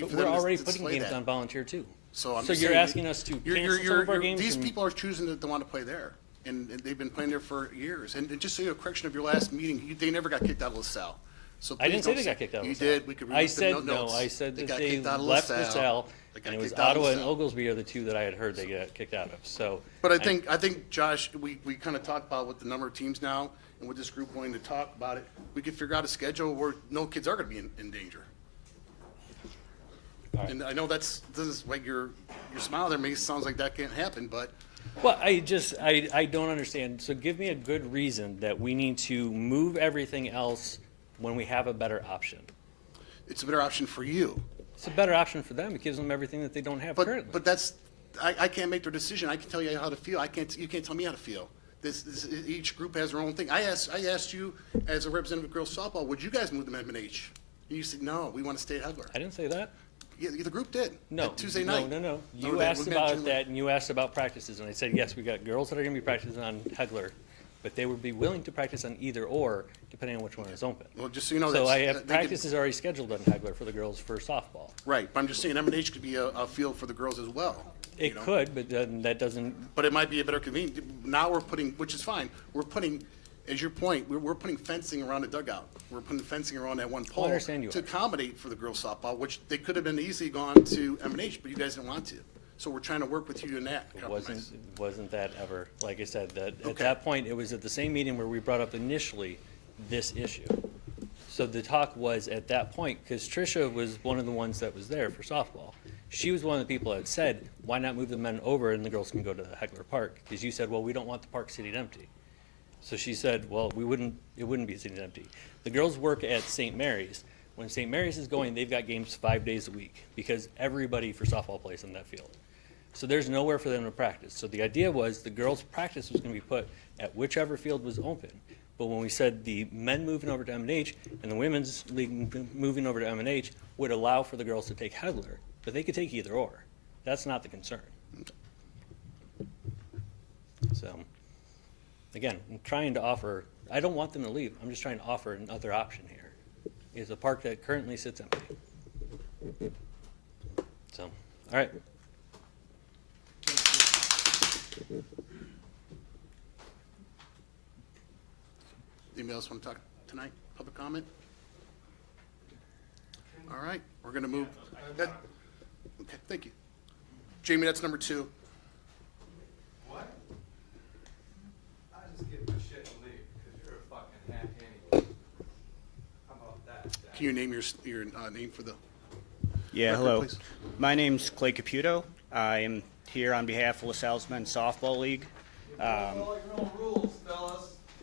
But for we're them already to putting display games that. on volunteer too. So I'm So just you're saying, asking us to cancel some of our games? These and- people are choosing to want to play there, and they've been playing there for years. And just so you know, correction of your last meeting, they never got kicked out of LaSalle. So I didn't please say don't they got kicked out of You LaSalle. did, we could I read the said, no, notes. I said that got they kicked out of left LaSalle, They got and it was kicked out of Ottawa and LaSalle. Oglesby are the two that I had heard they got kicked out of, so. But I think, Josh, we kind of talked about with the number of teams now, and with this group wanting to talk about it, we could figure out a schedule where no kids are going to be in danger. And I know this is like your smile there, maybe sounds like that can't happen, but Well, I don't understand. So give me a good reason that we need to move everything else when we have a better option. it's a better option for you. It's a better option for them. It gives them everything that they don't have currently. But that's, I can't make their decision. I can tell you how to feel. You can't tell me how to feel. Each group has their own thing. I asked you as a representative of girls softball, would you guys move to M&H? And you said, no, we want to stay at Hegler. I didn't say that. Yeah, the group did. No. That Tuesday night. No. No, You that asked was about mentioned. that, and you asked about practices, and I said, yes, we got girls that are gonna be practicing on Hegler, but they would be willing to practice on either or, depending on which one is open. Well, just so you know, So that's- I they have could- practices already scheduled on Hegler for the girls for softball. Right, but I'm just saying M&H could be a field for the girls as well. It know? could, but then that doesn't, But it might be a better convenience. Now we're putting, which is fine, we're putting, as your point, we're putting fencing around the dugout. We're putting fencing around that one pole. understand you to are. accommodate for the girls softball, which they could have been easily gone to M&H, but you guys didn't want to. So we're trying to work with you in that compromise. wasn't that ever, like I said, that, at Okay. that point, it was at the same meeting where we brought up initially this issue. So the talk was at that point, because Tricia was one of the ones that was there for softball. She was one of the people that said, why not move the men over and the girls can go to Hegler Park? Because you said, well, we don't want the park sitting empty. So she said, well, it wouldn't be sitting empty. The girls work at St. Mary's. When St. Mary's is going, they've got games 5 days a week because everybody for softball plays in that field. So there's nowhere for them to practice. So the idea was the girls' practice was going to be put at whichever field was open. But when we said the men moving over to M&H and the women's league moving over to M&H would allow for the girls to take Hegler, but they could take either or. That's not the concern. So, again, I'm trying to offer, I don't want them to leave. I'm just trying to offer another option here. It's a park that currently sits empty. So, all right. Anybody else want to talk tonight? Public comment? All right, we're going to move. Okay, thank you. Jamie, that's number 2. What? I just get my shit and leave because you're a fucking hack anyway. How about that? Can you name your name for the Yeah, record, hello. please? My name's Clay Caputo. I am here on behalf of LaSalle's Men's Softball League. Follow your own rules, fellas.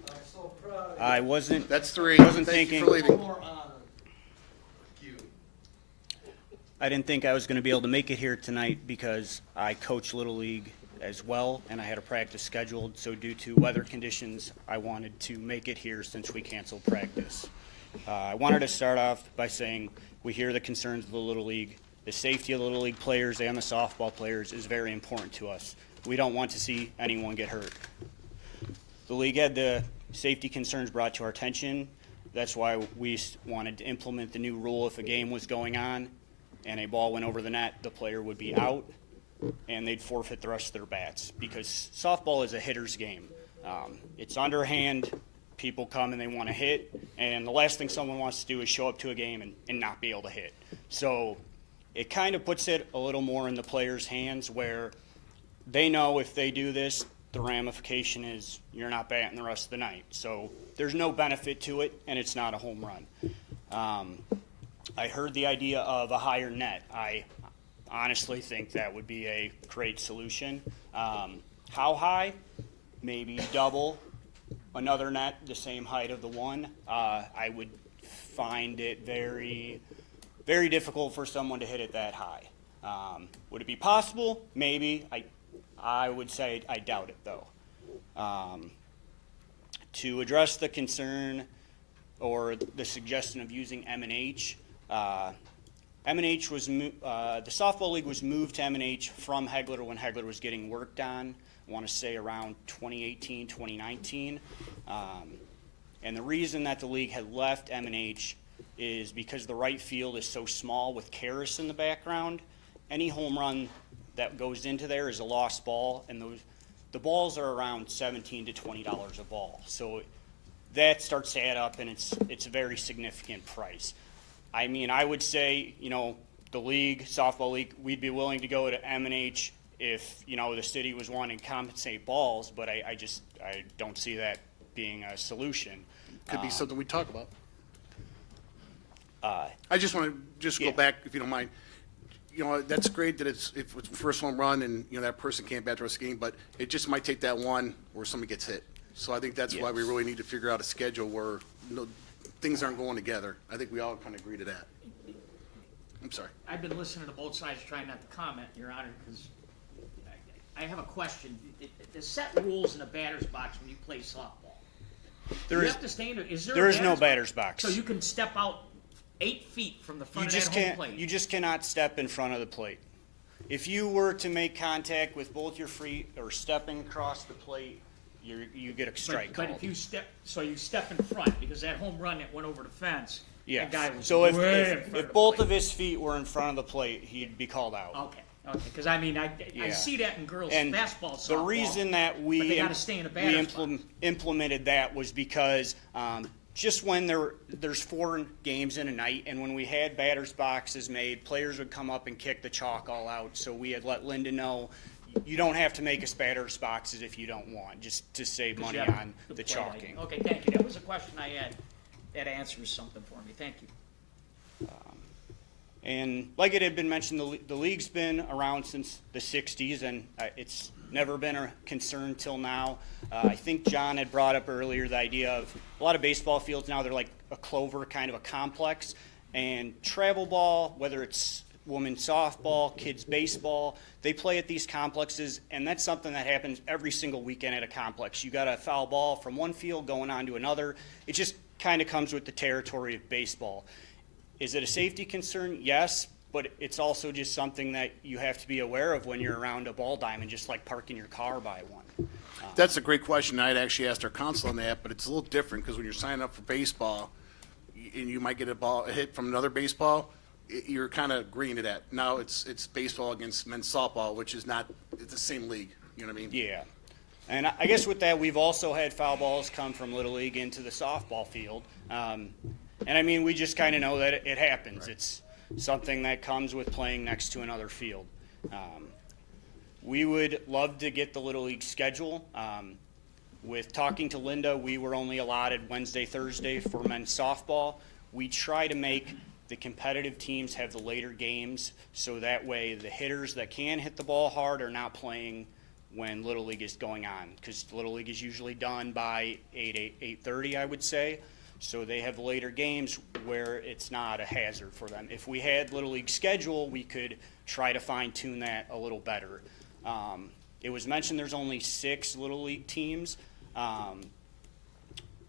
I'm so proud of you. I wasn't. That's 3. Wasn't Thank you thinking. for leaving. More honor. You. I didn't think I was going to be able to make it here tonight because I coach Little League as well, and I had a practice scheduled. So due to weather conditions, I wanted to make it here since we canceled practice. I wanted to start off by saying we hear the concerns of the Little League. The safety of the Little League players and the softball players is very important to us. We don't want to see anyone get hurt. The league had the safety concerns brought to our attention. That's why we wanted to implement the new rule. If a game was going on and a ball went over the net, the player would be out and they'd forfeit the rest of their bats, because softball is a hitter's game. It's underhand. People come and they want to hit, and the last thing someone wants to do is show up to a game and not be able to hit. So it kind of puts it a little more in the players' hands, where they know if they do this, the ramification is you're not batting the rest of the night. So there's no benefit to it, and it's not a home run. I heard the idea of a higher net. I honestly think that would be a great solution. How high? Maybe double another net the same height of the one. I would find it very, very difficult for someone to hit it that high. Would it be possible? Maybe. I would say I doubt it, though. To address the concern or the suggestion of using M&H, M&H was the softball league was moved to M&H from Hegler when Hegler was getting worked on. I want to say around 2018, 2019. And the reason that the league had left M&H is because the right field is so small with Karras in the background. Any home run that goes into there is a lost ball, and the balls are around $17 to $20 a ball. So that starts to add up, and it's a very significant price. I mean, I would say, the league, softball league, we'd be willing to go to M&H if, the city was wanting to compensate balls, but I don't see that being a solution. Could be something we talk about. I just want to go back, if you don't mind. That's great that if it's first home run and, that person can't bat the rest of the game, but it just might take that one where somebody gets hit. So I think that's why we really need to figure out a schedule where things aren't going together. I think we all kind of agree to that. I'm sorry. I've been listening to both sides, trying not to comment, Your Honor, because I have a question. The set rules in a batter's box when you play softball. There You is- have to stay in there. there is no batter's box. So you can step out 8 feet from the You front just of that home can't. plate. You just cannot step in front of the plate. If you were to make contact with both your feet or stepping across the plate, you get a strike But called. if you step in front, because that home run that went over the fence, Yeah. that guy was So way in front if of the both plate. of his feet were in front of the plate, he'd be called out. Okay, because I Yeah. see that in girls' And fastball, softball. the reason that but they gotta stay in a batter's box. implemented that was because just when there's 4 games in a night, and when we had batters boxes made, players would come up and kick the chalk all out. So we had let Linda know, you don't have to make us batters boxes if you don't want, just to save 'Cause money you have on the plate chalking. item. Okay, thank you. That was a question I had. That answers something for me. Thank you. And like it had been mentioned, the league's been around since the 60s, and it's never been a concern till now. I think John had brought up earlier the idea of a lot of baseball fields now, they're like a clover, kind of a complex. And travel ball, whether it's women's softball, kids baseball. They play at these complexes, and that's something that happens every single weekend at a complex. You got a foul ball from one field going on to another. It just kind of comes with the territory of baseball. Is it a safety concern? Yes, but it's also just something that you have to be aware of when you're around a ball diamond, just like parking your car by one. That's a great question. I'd actually asked our counsel on that, but it's a little different because when you're signing up for baseball, and you might get a hit from another baseball, you're kind of agreeing to that. Now it's baseball against men's softball, which is not, it's the same league. You know what I mean? Yeah. And I guess with that, we've also had foul balls come from Little League into the softball field. And I mean, we just kind of know that it happens. Right. It's something that comes with playing next to another field. We would love to get the Little League schedule. With talking to Linda, we were only allotted Wednesday, Thursday for men's softball. We try to make the competitive teams have the later games, so that way the hitters that can hit the ball hard are not playing when Little League is going on, because Little League is usually done by 8:30, I would say. So they have later games where it's not a hazard for them. If we had Little League schedule, we could try to fine-tune that a little better. It was mentioned there's only 6 Little League teams.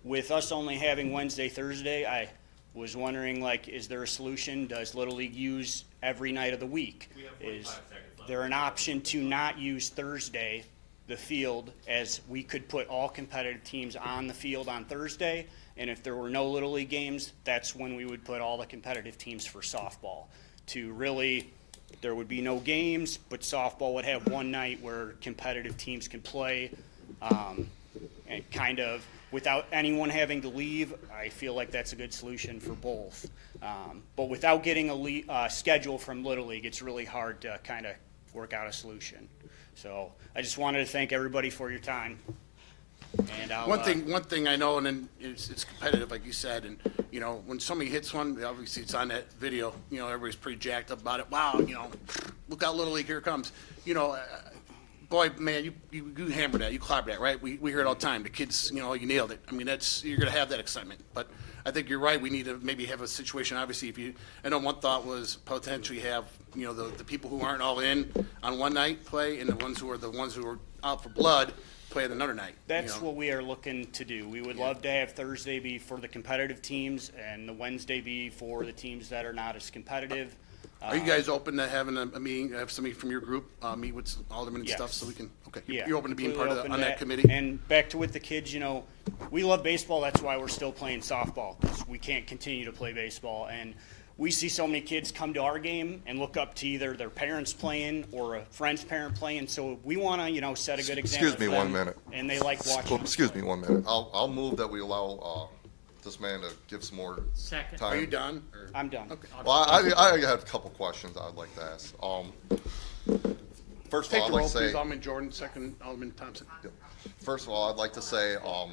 With us only having Wednesday, Thursday, I was wondering, like, is there a solution? Does Little League use every night of the week? Is there an option to not use Thursday, the field, as we could put all competitive teams on the field on Thursday? And if there were no Little League games, that's when we would put all the competitive teams for softball. To really, there would be no games, but softball would have one night where competitive teams can play, and kind of, without anyone having to leave, I feel like that's a good solution for both. But without getting a schedule from Little League, it's really hard to kind of work out a solution. So I just wanted to thank everybody for your time. And I'll, One thing I know, and then it's competitive, like you said, and, you know, when somebody hits one, obviously it's on that video, you know, everybody's pretty jacked up about it. Wow, you know, look out, Little League, here it comes. You know, boy, man, you hammered that, you clobbered that, right? We hear it all the time. The kids, you know, you nailed it. I mean, you're going to have that excitement. But I think you're right. We need to maybe have a situation, obviously, I know one thought was potentially have, you know, the people who aren't all in on one night play, and the ones who are out for blood play at another night. That's what we are looking to do. We would love to have Thursday be for the competitive teams and the Wednesday be for the teams that are not as competitive. Are you guys open to having a meeting, have somebody from your group meet with aldermen and Yes. stuff so we can, okay, Yeah, you're open to being part completely of open on to that committee? And back to with the kids, you know, we love baseball. That's why we're still playing softball, because we can't continue to play baseball. And we see so many kids come to our game and look up to either their parents playing or a friend's parent playing. So we want to, you know, set a good example. Excuse me for them, 1 minute. And they like watching. Excuse me 1 minute. I'll move that we allow this man to give some more Second. time. Are you done? or- I'm done. Okay. Well, I have a couple questions I'd like to ask. First of Take all, I'd the like roll, to say, please. Alderman Jordan, second, Alderman Thompson. first of all, I'd like to say, oh,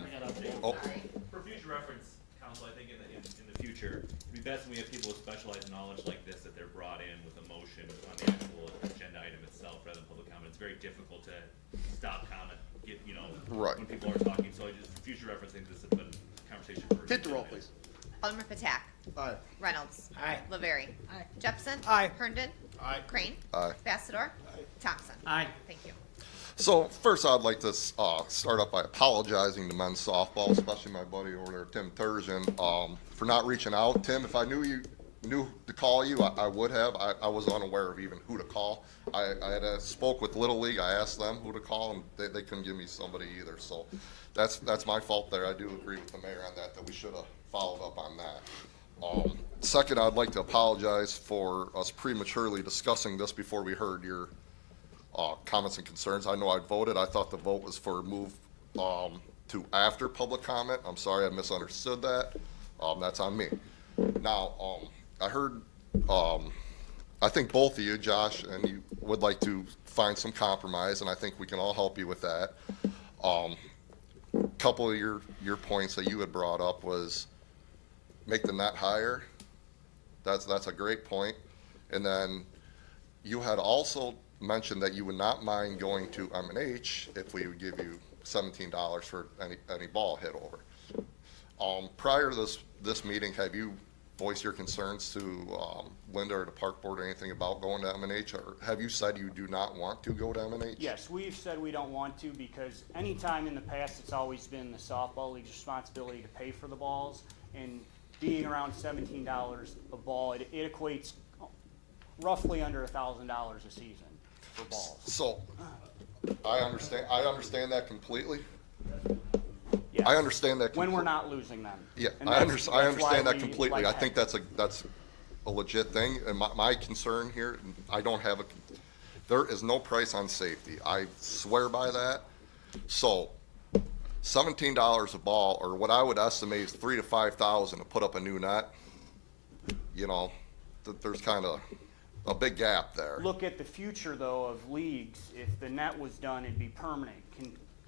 For future reference, council, I think in the future, it'd be best when we have people with specialized knowledge like this, that they're brought in with a motion on the actual agenda item itself rather than public comment. It's very difficult to stop comment, you know, Right. when people are talking. So just for future reference, I think this has been a conversation for. Hit the roll, please. Alderman Patak. Aye. Reynolds. Aye. Laveri. Aye. Jepson. Aye. Herndon. Aye. Crane. Aye. Bassador. Thompson. Aye. Thank you. So first, I'd like to start off by apologizing to men's softball, especially my buddy over there, Tim Turgeon, for not reaching out. Tim, if I knew to call you, I would have. I was unaware of even who to call. I had spoke with Little League. I asked them who to call, and they couldn't give me somebody either. So that's my fault there. I do agree with the mayor on that we should have followed up on that. Second, I'd like to apologize for us prematurely discussing this before we heard your comments and concerns. I know I voted. I thought the vote was for move to after public comment. I'm sorry, I misunderstood that. That's on me. Now, I heard, I think both of you, Josh, and you would like to find some compromise, and I think we can all help you with that. Couple of your points that you had brought up was make the net higher. That's a great point. And then you had also mentioned that you would not mind going to M&H if we would give you $17 for any ball hit over. Prior to this meeting, have you voice your concerns to Linda or the park board or anything about going to M&H? Or have you said you do not want to go to M&H? Yes, we've said we don't want to because anytime in the past, it's always been the softball league's responsibility to pay for the balls. And being around $17 a ball, it equates roughly under $1,000 a season for balls. So, I understand that completely. Yes. I understand that. When we're not losing them. Yeah, And I that's understand why that we completely. like I think that's a legit thing, and my concern here, I don't have there is no price on safety. I swear by that. So, $17 a ball, or what I would estimate is $3,000 to $5,000 to put up a new net. You know, there's kind of a big gap there. Look at the future, though, of leagues. If the net was done, it'd be permanent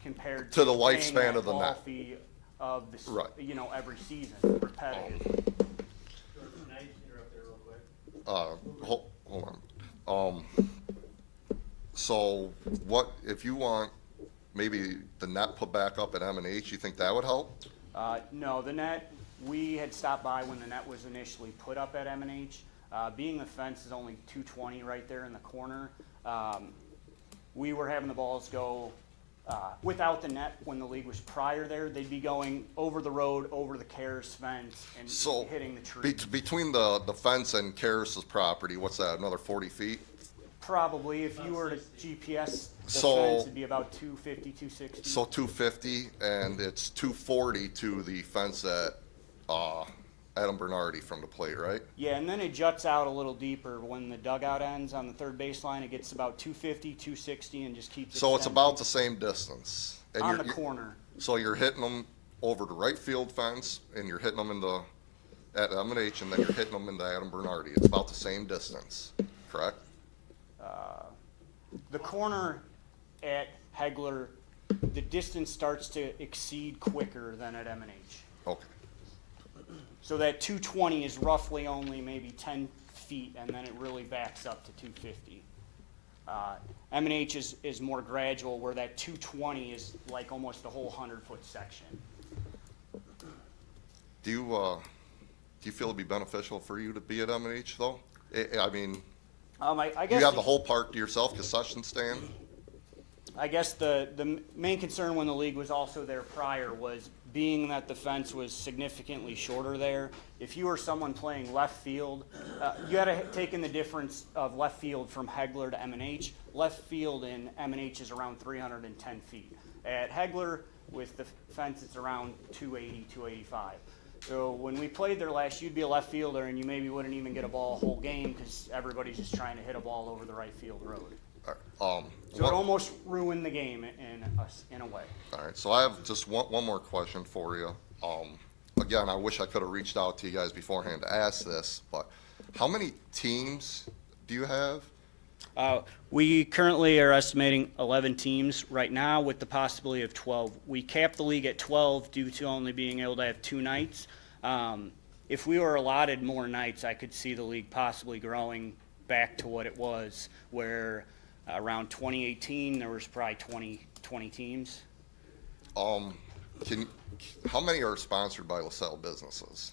compared To the paying lifespan that of the ball net. fee of the, Right. Every season, repetitive. Can I interrupt there real quick? Hold on. So what, if you want maybe the net put back up at M&H, you think that would help? No, the net, we had stopped by when the net was initially put up at M&H. Being the fence is only 220 right there in the corner, we were having the balls go without the net when the league was prior there. They'd be going over the road, over the Cares fence, and So hitting the tree. between the fence and Karis's property, what's that, another 40 feet? Probably, if you were to GPS the So- fence, it'd be about 250, 260. So 250, and it's 240 to the fence at Adam Bernardi from the plate, right? Yeah, and then it juts out a little deeper. When the dugout ends on the third baseline, it gets about 250, 260, and just keeps So it's extending about the same distance. And on you're- the corner. So you're hitting them over the right field fence, and you're hitting them at M&H, and then you're hitting them into Adam Bernardi. It's about the same distance, correct? The corner at Hegler, the distance starts to exceed quicker than at M&H. Okay. So that 220 is roughly only maybe 10 feet, and then it really backs up to 250. M&H is more gradual, where that 220 is like almost the whole 100-foot section. Do you feel it'd be beneficial for you to be at M&H though? I mean, I do guess you have the whole park to yourself, concession stand? I guess the main concern when the league was also there prior was being that the fence was significantly shorter there. If you were someone playing left field, you had to take in the difference of left field from Hegler to M&H. Left field in M&H is around 310 feet. At Hegler, with the fence, it's around 280, 285. So when we played there last, you'd be a left fielder and you maybe wouldn't even get a ball a whole game because everybody's just trying to hit a ball over the right field road. So it almost ruined the game in a way. All right, so I have just one more question for you. Again, I wish I could have reached out to you guys beforehand to ask this, but how many teams do you have? We currently are estimating 11 teams right now with the possibility of 12. We capped the league at 12 due to only being able to have 2 nights. If we were allotted more nights, I could see the league possibly growing back to what it was, where around 2018, there was probably 20 teams. How many are sponsored by LaSalle businesses?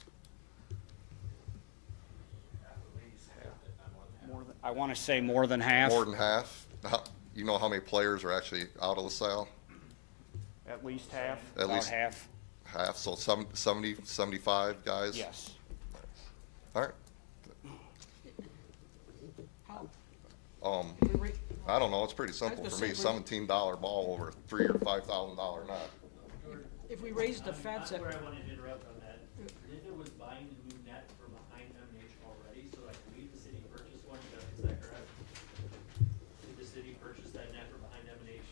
I want to say more than half. More than half? You know how many players are actually out of LaSalle? At least half. At About least half. Half, so 70, 75 guys? Yes. All right. How? I don't know, it's pretty simple for me, $17 ball over a $3,000 or $5,000 net. If we raise the fence at, Where I wanted to interrupt on that, Linda was buying the new net from behind M&H already, so I believe the city purchased one, is that correct? Did the city purchase that net from behind M&H?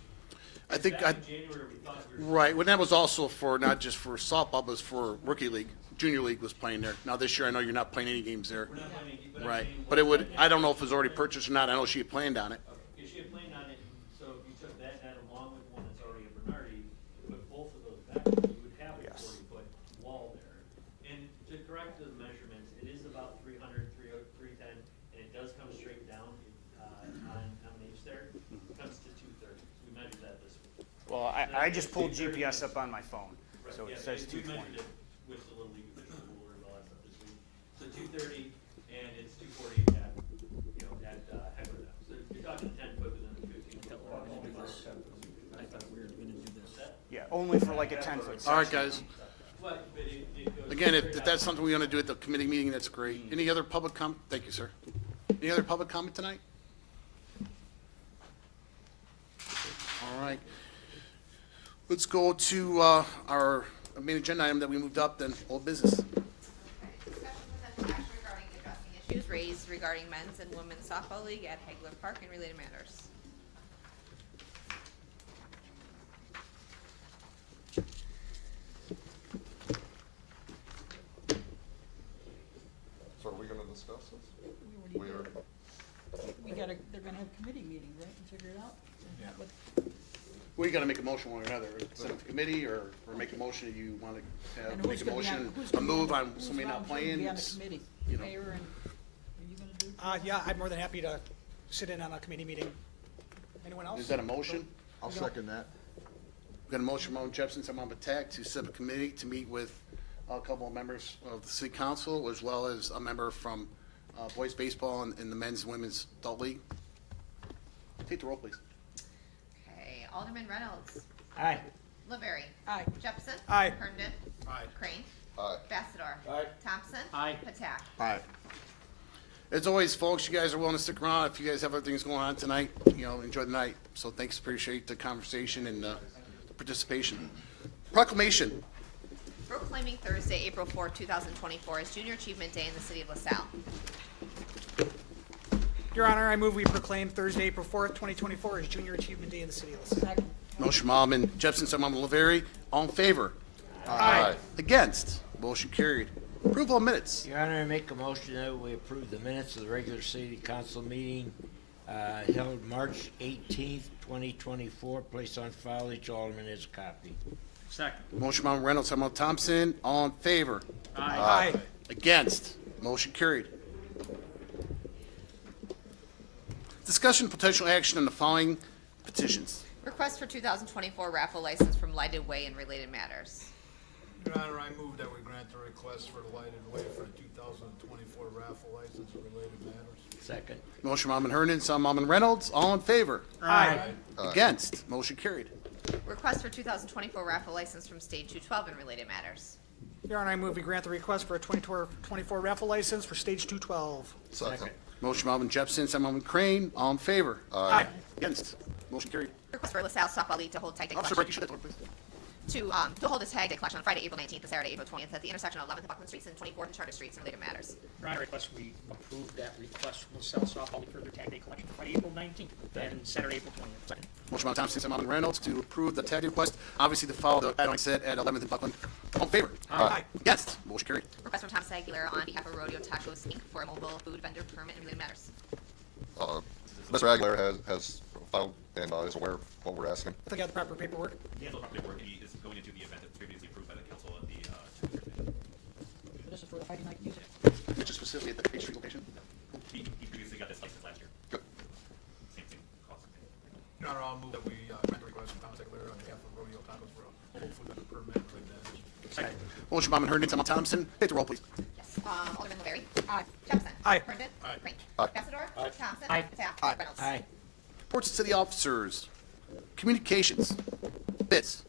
I think, Back in January, we thought we were. right, well, that was also for, not just for softball, but it was for rookie league. Junior league was playing there. Now this year, I know you're not playing any games there. We're not playing any, but I'm Right, saying but it would, what's that I net? don't know if it was already purchased or not. I know she had planned on it. Okay, she had planned on it, and so if you took that net along with one that's already at Bernardi, put both of those back, you would have a Yes. 40-foot wall there. And to correct the measurements, it is about 300, 310, and it does come straight down on M&H there. It comes to 230. We measured that this week. Well, I just pulled GPS up on my phone, Right, so yeah, it says we 220. measured it with the Little League official ruler and all that stuff this week. So 2:30, and it's 2:40 at, you know, at Heckler now. So you're talking 10 foot within the 15 foot. I thought we were gonna do this. Yeah, only for like a 10-foot section. All right, guys. But it goes. Again, if that's something we want to do at the committee meeting, that's great. Any other public thank you, sir. Any other public comment tonight? All right. Let's go to our main agenda item that we moved up, then old business. Discussion potential action regarding addressing issues raised regarding men's and women's softball league at Hagler Park and related matters. So are we gonna discuss this? We are. They're gonna have a committee meeting, right, and figure it out? Yeah. What- We got to make a motion one way or another, send it to committee, or make a motion that you want to have, And make who's a gonna be on- motion, who's a gonna be move on- on who's somebody not volunteering to playing. be on the It's- committee? you know. Mayor, and are you gonna do? Yeah, I'm more than happy to sit in on a committee meeting. Anyone else? Is that a motion? I'll second that. We've got a motion from Jefferson, some on Patak, to set up a committee to meet with a couple of members of the city council, as well as a member from boys baseball and the men's and women's adult league. Take the roll, please. Okay, Alderman Reynolds. Aye. LaVerry. Aye. Jefferson. Aye. Herndon. Aye. Crane. Aye. Bassador. Aye. Thompson. Aye. Patak. Aye. As always, folks, you guys are willing to stick around. If you guys have other things going on tonight, enjoy the night. So thanks, appreciate the conversation and the participation. Proclamation. Proclaiming Thursday, April 4th, 2024 as Junior Achievement Day in the city of LaSalle. Your Honor, I move we proclaim Thursday, April 4th, 2024 as Junior Achievement Day in the city of LaSalle. Second. Motion from Alderman Jefferson, second from Alderman LaVerry. All in favor? Aye. Against? Motion carried. Approval of minutes. Your Honor, I make a motion that we approve the minutes of the regular city council meeting held March 18th, 2024, placed on file. Each alderman is a copy. Second. Motion from Reynolds, second from Thompson. All in favor? Aye. Against? Motion carried. Discussion potential action on the following petitions. Request for 2024 raffle license from Lighted Way and related matters. Your Honor, I move that we grant the request for the Lighted Way for the 2024 raffle license and related matters. Second. Motion from Alderman Hernan, second from Alderman Reynolds. All in favor? Aye. Against? Motion carried. Request for 2024 raffle license from Stage 212 and related matters. Your Honor, I move we grant the request for a 2024 raffle license for Stage 212. Second. Motion from Alderman Jefferson, second from Alderman Crane. All in favor? Aye. Against? Motion carried. Request for LaSalle Softball League to hold tag day Officer collection. Brecky, shut that door, please. To hold a tag day collection on Friday, April 19th to Saturday, April 20th at the intersection of 11th and Buckland Streets and 24th and Charter Streets and related matters. Your Honor, request we approve that request from LaSalle Softball League for their tag day collection for Friday, April 19th and Saturday, April 20th. Second. Motion by Thompson, second by Alderman Reynolds to approve the tag request, obviously to follow the guidelines set at 11th and Buckland. All in favor? Aye. Against? Motion carried. Request from Thomas Aguilera on behalf of Rodeo Tacos Inc. for a mobile food vendor permit and related matters. Mr. Aguilar has filed and is aware of what we're asking. I think I have the proper paperwork. He has a property work, and he is going into the event that was previously approved by the council at the, Tuesday. This is for the Friday night music. Mention specifically at the Page Street location. He previously got this license last year. Good. Same cost. Your Honor, I'll move that we grant the request from Thomas Aguilera on behalf of Rodeo Tacos for a mobile food vendor permit and related matters. Second. Motion by Alderman Herndon, second by Thompson. Take the roll, please. Yes. Alderman LaVerry. Aye. Jefferson. Aye. Herndon. Aye. Crane. Aye. Bassador. Thompson. Aye. Patak. Reynolds. Aye. Reports of city officers. Communications. Bids.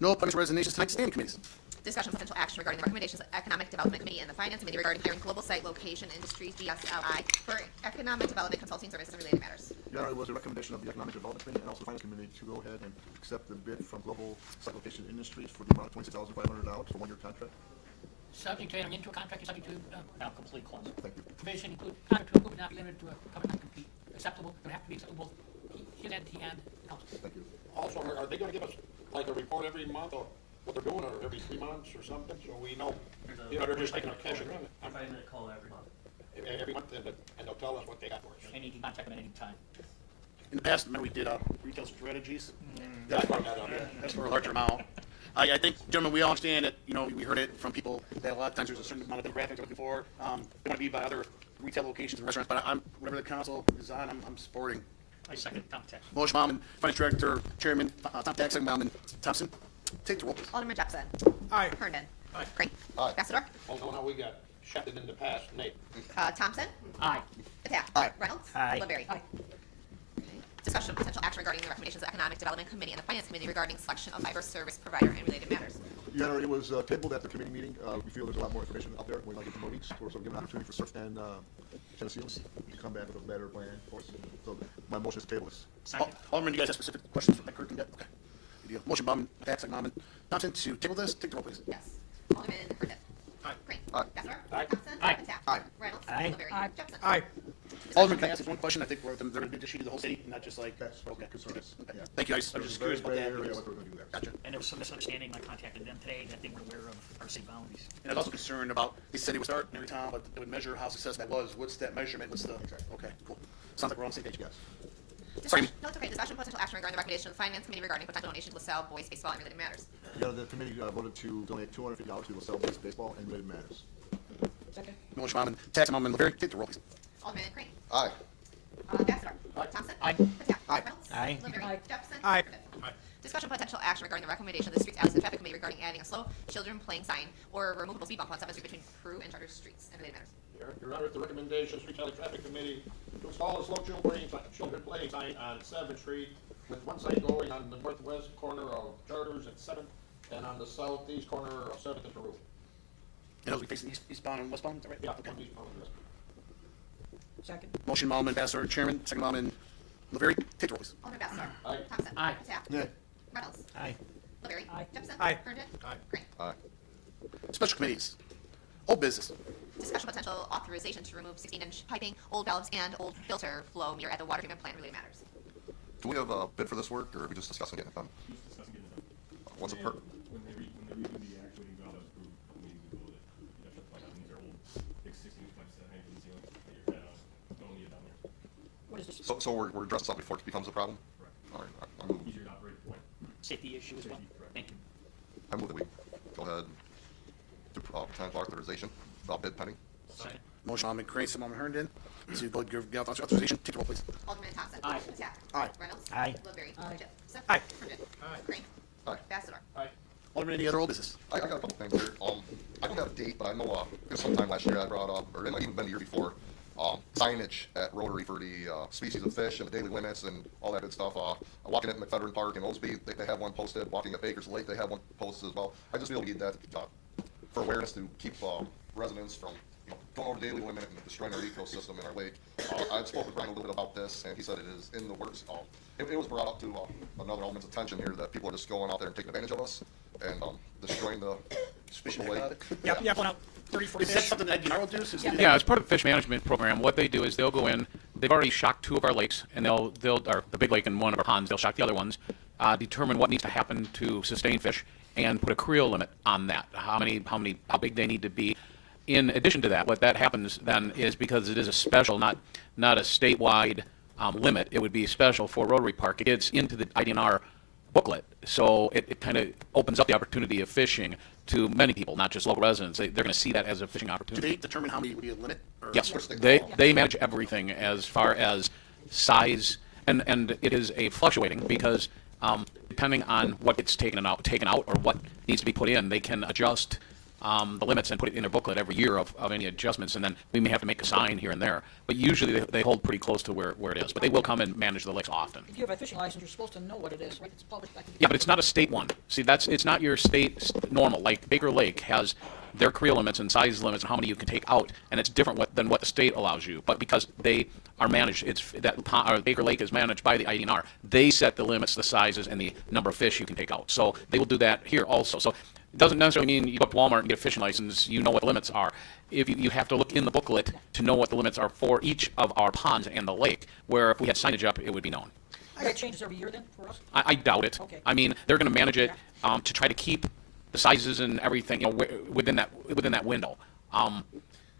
No appointments or resignations tonight. Standing committees. Discussion potential action regarding the recommendations of Economic Development Committee and the Finance Committee regarding hiring Global Site Location Industries, GSLI, for economic development consulting services and related matters. Your Honor, it was a recommendation of the Economic Development Committee and also the Finance Committee to go ahead and accept the bid from Global Site Location Industries for the amount of $26,500 for a one-year contract. Subject to entering into a contract, subject to, Now, complete clause. Thank you. provision include, contract to include, but not be limited to a covenant not compete. Acceptable, would have to be acceptable, he and council. Thank you. Also, are they gonna give us like a report every month of what they're doing, or every 3 months or something, so we know, you know, they're just taking our cash and running? I'm finding a call every month. Every month, and they'll tell us what they got for us. And you can contact them at any time. In the past, remember we did retail strategies? That's part of that, yeah. That's for a larger amount. I think, gentlemen, we all understand that, we heard it from people that a lot of times there's a certain amount of demographics they're looking for. They want to be by other retail locations and restaurants, but whatever the council is on, I'm supporting. I second Tom Tex. Motion by Alderman, Finance Director, Chairman, Tom Tax, second by Alderman Thompson. Take the roll, please. Alderman Jefferson. Aye. Herndon. Aye. Crane. Aye. Bassador. Also, now we got shut it in the past, Nate. Thompson? Aye. Attack? Aye. Reynolds? Aye. Woodbury? Aye. Discussion of potential action regarding the recommendations of Economic Development Committee and the Finance Committee regarding selection of fiber service provider and related matters. Your Honor, it was tabled at the committee meeting. We feel there's a lot more information out there. We'd like to get more weeks, or so give an opportunity for Surf and Tennesseans to come back with a better plan for us. So my motion is to table this. Second. Alderman, do you guys have specific questions for that group? Okay. Good deal. Motion Bauman, attack, second Bauman. Thompson to table this. Take the roll, please. Yes. Alderman Herndon. Aye. Green. Aye. Bachelor. Aye. Thompson. Aye. Attack. Aye. Reynolds. Aye. Woodbury. Aye. Jefferson. Aye. Alderman, can I ask one question? I think they're going to be distributed to the whole city, not just like. That's Okay. concern us. Okay. Yeah. Thank you. I was just curious about that. What we're gonna do there. Gotcha. And there was some misunderstanding. I contacted them today that they were aware of our city boundaries. And I was also concerned about, they said it would start in every town, but they would measure how successful that was. What's that measurement? What's the? Okay, cool. Sounds like we're on the same page. Yes. Sorry. No, it's okay. Discussion of potential action regarding the recommendation of the Finance Committee regarding potential donation to LaSalle boys baseball and related matters. Your Honor, the committee voted to donate $250 to LaSalle Boys Baseball and related matters. Second. Motion Bauman, attack, Bauman, Laveri. Take the roll, please. Alderman Crane. Aye. Bachelor. Thompson. Aye. Attack. Aye. Reynolds. Aye. Woodbury. Aye. Jefferson. Aye. Griffith. Aye. Discussion potential action regarding the recommendation of the Streets, Alleys, and Traffic Committee regarding adding a slow children playing sign or removable speed bump on 7th Street between Peru and Charter Streets and related matters. Your Honor, the recommendation, Street Alley Traffic Committee, to install a slow children playing sign on 7th Street, with one sign going on the northwest corner of Charters at 7th, and on the southeast corner of 7th and Peru. And those we facing eastbound and westbound, is that right? Yeah, Okay. Second. Motion Bauman, Ambassador, Chairman, second Bauman, Laveri. Take the roll, please. Alderman Bachelor. Aye. Thompson. Aye. Attack. Nay. Reynolds. Aye. Woodbury. Aye. Jefferson. Aye. Herndon. Aye. Crane. Aye. Special committees. Old business. Discussion potential authorization to remove 16-inch piping, old valves, and old filter flow meter at the water treatment plant related matters. Do we have a bid for this work, or are we just discussing getting it done? What's it per? When they redo the actual valve that was approved a couple meetings ago, that you have to these are old, big 16-inch pipes that hang from the ceiling, that your head out, don't need it down there. What is this? So we're addressing something before it becomes a problem? Correct. All right, I move, Easier to operate for. Safety issue as well. Thank you. I move that we go ahead to potential authorization, bid pending. Second. Motion Bauman, Crane, second Bauman, Herndon. To go give authorization. Take the roll, please. Alderman Thompson. Aye. Attack. Aye. Reynolds. Aye. Woodbury. Aye. Jefferson. Aye. Herndon. Aye. Crane. Aye. Bachelor. Aye. Alderman, any other old business? I got a couple things here. I don't have a date, but I know, it was sometime last year I brought up, or it might even been the year before, signage at Rotary for the, species of fish and the daily limits and all that good stuff. Walking at McFedrin Park in Osby, they have one posted. Walking at Baker's Lake, they have one posted as well. I just feel we need that, for awareness to keep, residents from, going over the daily limit and destroying our ecosystem in our lake. I spoke with Brian a little bit about this, and he said it is in the works. It was brought up to, another alderman's attention here that people are just going out there and taking advantage of us and, destroying the lake. Yeah, pulling out 30, 40 Is that fish. something that IDNR will do? Since we- Yeah, as part of the fish management program, what they do is they'll go in, they've already shocked 2 of our lakes, and they'll, or the big lake and one of our ponds, they'll shock the other ones, determine what needs to happen to sustain fish, and put a creel limit on that, how big they need to be. In addition to that, what that happens then is, because it is a special, not a statewide limit, it would be special for Rotary Park. It gets into the IDNR booklet, so it kind of opens up the opportunity of fishing to many people, not just local residents. They're going to see that as a fishing Do opportunity. they determine how many would be a limit? Or Yes, what's the- they manage everything as far as size, and it is a fluctuating because depending on what gets taken out or what needs to be put in, they can adjust the limits and put it in their booklet every year of any adjustments, and then we may have to make a sign here and there. But usually they hold pretty close to where it is. But they will come and manage the lakes often. If you have a fishing license, you're supposed to know what it is, right? It's published. Yeah, but it's not a state one. See, it's not your state normal. Like Baker Lake has their creel limits and size limits and how many you can take out, and it's different than what the state allows you. But because they are managed, Baker Lake is managed by the IDNR. They set the limits, the sizes, and the number of fish you can take out. So they will do that here also. So it doesn't necessarily mean you go up to Walmart and get a fishing license. You know what the limits are. If you have to look in the booklet to know what the limits are for each of our ponds and the lake. Where if we had signage up, it would be known. That changes every year then for us? I doubt it. Okay. I mean, they're going to manage it to try to keep the sizes and everything, within that window.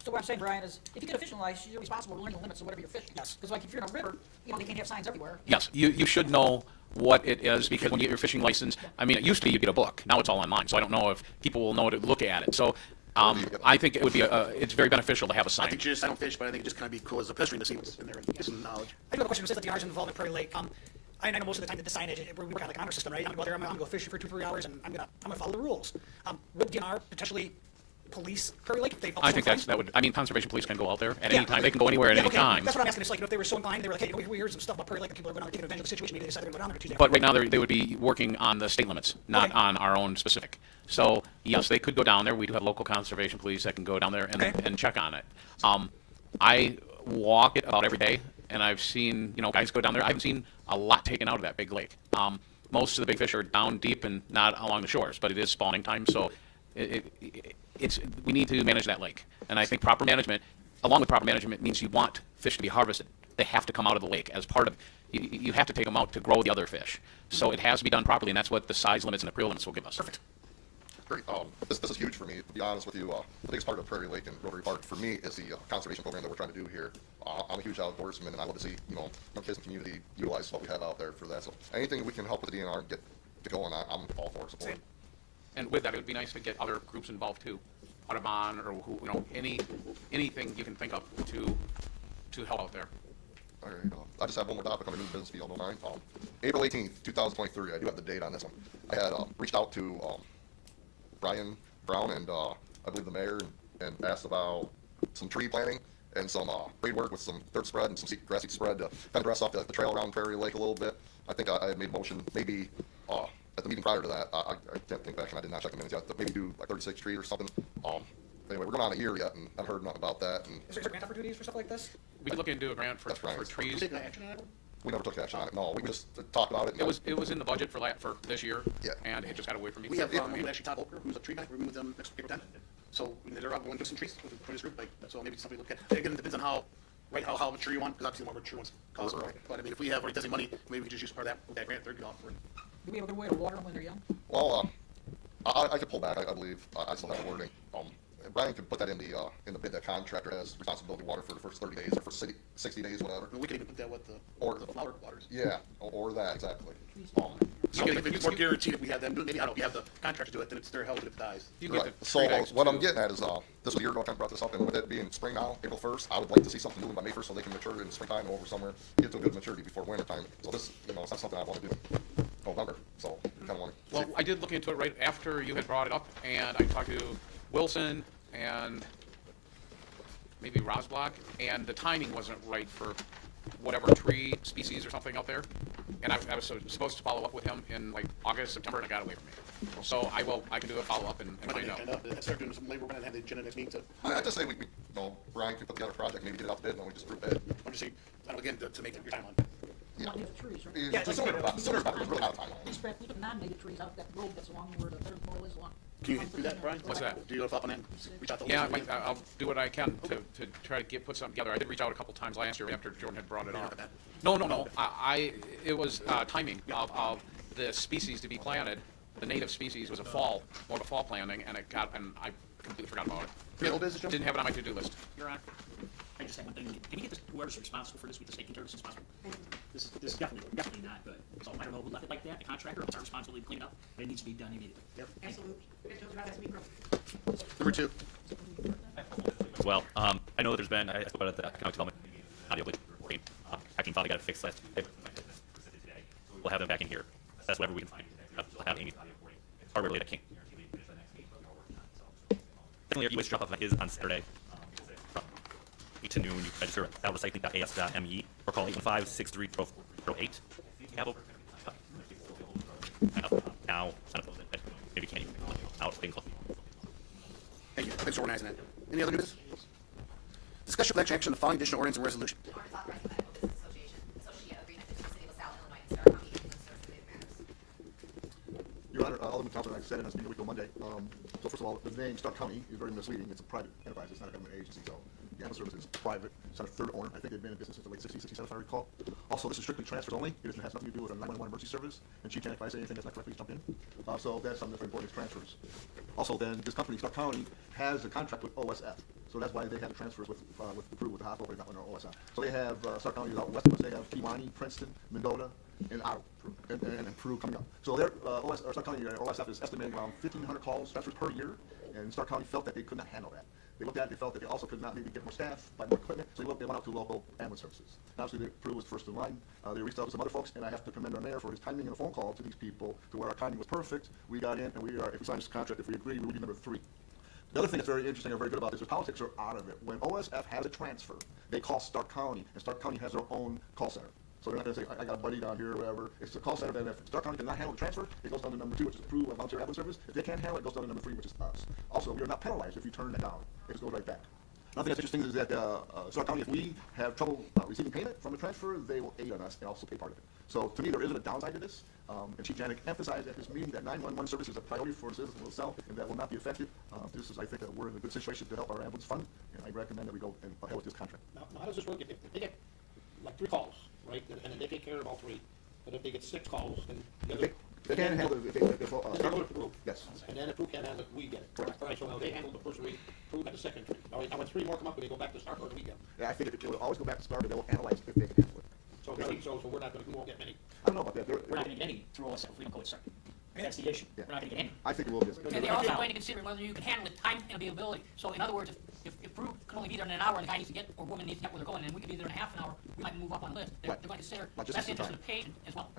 So what I'm saying, Brian, is if you get a fishing license, you're responsible for learning the limits of whatever you're fishing. Yes. Because like if you're in a river, they can't have signs everywhere. Yes, you should know what it is, because when you get your fishing license, I mean, it used to be you get a book. Now it's all online, so I don't know if people will know to look at it. So I think it would be it's very beneficial to have a sign. I think I don't fish, but I think it just kind of be cool as a pedestrian to see what's in there and get some knowledge. I do have a question. Since the DNR's involved in Prairie Lake, I know most of the time that the signage, we work on like an honor system, right? I'm gonna go there, I'm gonna go fishing for 2-3 hours, and I'm gonna follow the rules. Would DNR potentially police Prairie Lake? If they felt I so think inclined? that would, I mean, conservation police can go out there at Yeah. any time. They can go anywhere at Yeah, any okay. time. That's what I'm asking. It's like, if they were so inclined, they were like, hey, we heard some stuff about Prairie Lake, and people are going to take advantage of the situation. Maybe they decided to go down there Tuesday. But right now, they would be working on the state limits, not Okay. on our own specific. So, yes, they could go down there. We do have local conservation police that can go down there and, Okay. and check on it. I walk it about every day, and I've seen, guys go down there. I haven't seen a lot taken out of that big lake. Most of the big fish are down deep and not along the shores, but it is spawning time, so we need to manage that lake. And I think proper management, along with proper management, means you want fish to be harvested. They have to come out of the lake as part of, you have to take them out to grow the other fish. So it has to be done properly, and that's what the size limits and the creel limits will give us. Perfect. Great. This is huge for me, to be honest with you. The biggest part of Prairie Lake and Rotary Park for me is the conservation program that we're trying to do here. I'm a huge outdoorsman, and I love to see, young kids in the community utilize what we have out there for that. So anything we can help with the DNR and get going, I'm all for support. And with that, it would be nice to get other groups involved too, Audubon or anything you can think of to help out there. All right. I just have one more topic on the new business, if you all don't mind. April 18th, 2023. I do have the date on this one. I had reached out to Brian Brown and I believe the mayor and asked about some tree planting and some braid work with some dirt spread and some grass seed spread to kind of dress up the trail around Prairie Lake a little bit. I think I had made a motion maybe at the meeting prior to that. I can't think back and I did not check the minutes yet, but maybe do like 36th Street or something. Anyway, we're going on a year yet and I've heard nothing about that. And Is there grant opportunities for stuff like this? We could look into a grant for trees. Taking action on it? we never took action on it. No, we just talked about it. and It was in the budget for this year. Yeah. And it just got away from me. We have, actually Todd Volker, who's a tree guy, we're with them next April 10th. So they're out going to some trees for this group, so maybe somebody look at, again, it depends on how mature you want, because obviously the more mature ones cost more. But I mean, if we have already doesn't money, maybe we could just use part of that grant they're offering. Do we have a good way to water them when they're young? Well, I could pull back, I believe. I still have the wording. Brian could put that in the bid that contractor has responsibility water for the first 30 days or for 60 days, whatever. We could even put that with the flower waters. Yeah, or that, exactly. So if it's more guaranteed if we have them, maybe, I don't know, if you have the contractor do it, then it's their help if it dies. Right. So what I'm getting at is, this was a year ago I kind of brought this up, and with it being spring now, April 1st, I would like to see something moving by May 1st so they can mature in springtime and over summer, get to a good maturity before winter time. So this, it's not something I want to do in November, so I kind of want to. Well, I did look into it right after you had brought it up, and I talked to Wilson and maybe Rosblock, and the timing wasn't right for whatever tree species or something out there. And I was supposed to follow up with him in like August, September, and it got away from me. So I can do a follow-up and find out. Start doing some labor, and have the agenda next meeting to. I just say Brian can put together a project, maybe get it out to bid, and then we just group bid. I'm just saying, again, to make your timeline. Yeah. We have trees, right? Yeah, just sooner about it, really not time. We can nominate trees out that road that's along where the third mole is along. Can you do that, Brian? What's that? Do you follow up on that? Reach out to Yeah, Wilson? I'll do what I can to try to put something together. I did reach out a couple times last year after Jordan had brought it up. No. It was timing of the species to be planted. The native species was more of a fall planting, and I completely forgot about it. Any old business, Joe? Didn't have it on my to-do list. Your Honor, I just have one thing. Can you get this, whoever's responsible for this, we just taking care of this responsible? This is definitely not good. So I don't know who left it like that, the contractor, it's our responsibility to clean it up, but it needs to be done immediately. Absolutely. Number two. Well, I know there's been, I spoke about it at the economic development, audio reporting. Acting finally got it fixed last week. We'll have them back in here, assess whatever we can find. We'll have Amy reporting. It's hardware related, I can't guarantee we finish that next week, but we're working on it. So definitely our e-waste drop-off is on Saturday, from 8 to noon. You can register at salrecycling.as.me or call 815-630-408. If you have over now, sign up for it. Maybe can't even out being close. Thank you. Thanks for organizing that. Any other business? Discussion of action on the following additional ordinance and resolution. Ordinance authorizing the Medical Business Association associate agreement between the City of LaSalle, Illinois, and Stark County Human Services Matters. Your Honor, Alderman Thompson and I said in this meeting a week ago Monday, so first of all, the name Stark County is very misleading. It's a private enterprise. It's not a government agency, so the Animal Services is private. It's not a third owner. I think they've been in business since the late 60s, 67, if I recall. Also, this is strictly transfers only. It has nothing to do with a 911 emergency service. And Chief Janik, if I say anything that's not correct, please jump in. So that's something that's very important is transfers. Also, then, this company, Stark County, has a contract with OSF. So that's why they have the transfers with Peru, with the hospital, not with OSF. So they have, Stark County is out west of us. They have Kiwani, Princeton, Mendota, and Ottawa, and Peru coming up. So their Stark County OSF is estimating around 1,500 calls, transfers per year, and Stark County felt that they could not handle that. They looked at it, they felt that they also could not maybe get more staff, buy more equipment, so they went out to local ambulance services. Obviously, Peru was first in line. They reached out to some other folks, and I have to commend our mayor for his timing and a phone call to these people to where our timing was perfect. We got in, and we are, if we sign this contract, if we agree, we would be number 3. The other thing that's very interesting or very good about this is politics are out of it. When OSF has a transfer, they call Stark County, and Stark County has their own call center. So they're not gonna say, I got a buddy down here or whatever. It's a call center, then if Stark County cannot handle the transfer, it goes down to number 2, which is approved volunteer ambulance service. If they can't handle it, it goes down to number 3, which is us. Also, we are not penalized if you turn that down. It just goes right back. Another thing that's interesting is that Stark County, if we have trouble receiving payment from a transfer, they will aid on us and also pay part of it. So to me, there isn't a downside to this. And Chief Janik emphasized at this meeting that 911 service is a priority for the citizens of LaSalle, and that will not be affected. This is, I think, that we're in a good situation to help our ambulance fund, and I recommend that we go ahead with this contract. Now, how does this work? If they get like 3 calls, right, and then they take care of all 3, but if they get 6 calls, then the other. They can't handle it They go to Peru. Yes. And then if Peru can't handle it, we get it. Correct. All right, so now they handle the first 3, Peru got the second 3. Now when 3 more come up, do they go back to Stark or do we get them? Yeah, I think it will always go back to Stark, and they will analyze if they can handle it. So we're not gonna, we won't get many. I don't know about that. We're not gonna get any through OSF if we don't go with Stark. That's the issue. We're not gonna get any. I think it will be. And they're also going to consider whether you can handle the time and availability. So in other words, if Brew can only be there in an hour and the guy needs to get, or woman needs to get where they're going, and we can be there in half an hour, we might move up on the list. They're going to consider best interest of the patient as well.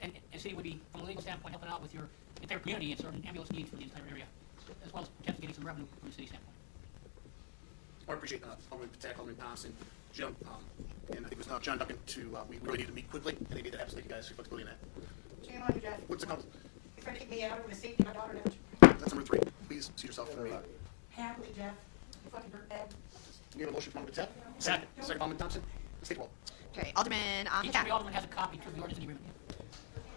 And city would be, from a legal standpoint, helping out with your entire community and certain ambulance needs for the entire area, as well as potentially getting some revenue from the city standpoint. I appreciate Alderman Patek, Alderman Thompson, Jim, and I think it was now John Duncan we really need to meet quickly, and they need to have you guys flexibility in that. Shame on you, Jeff. What's the council? You're trying to get me out of the safety my daughter never. That's number 3. Please see yourself in the meeting. Happily, Jeff. You fucking dirtbag. You have a motion from Alderman Patek? Second. Second, Alderman Thompson. State roll. Okay, Alderman Each Patak. of the aldermen has a copy to the ordinance and agreement.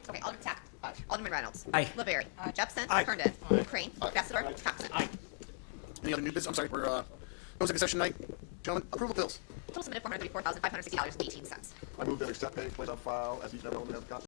Okay, Alderman Patak. Alderman Reynolds. Aye. LeBary. Jepson. Aye. Herndon. Crane. Bessidor. Thompson. Any other new business? I'm sorry, we're, no executive session tonight. Gentlemen, approval of bills. Total submitted $434,560.18. I move that we accept pay, place on file, as each and every element has got.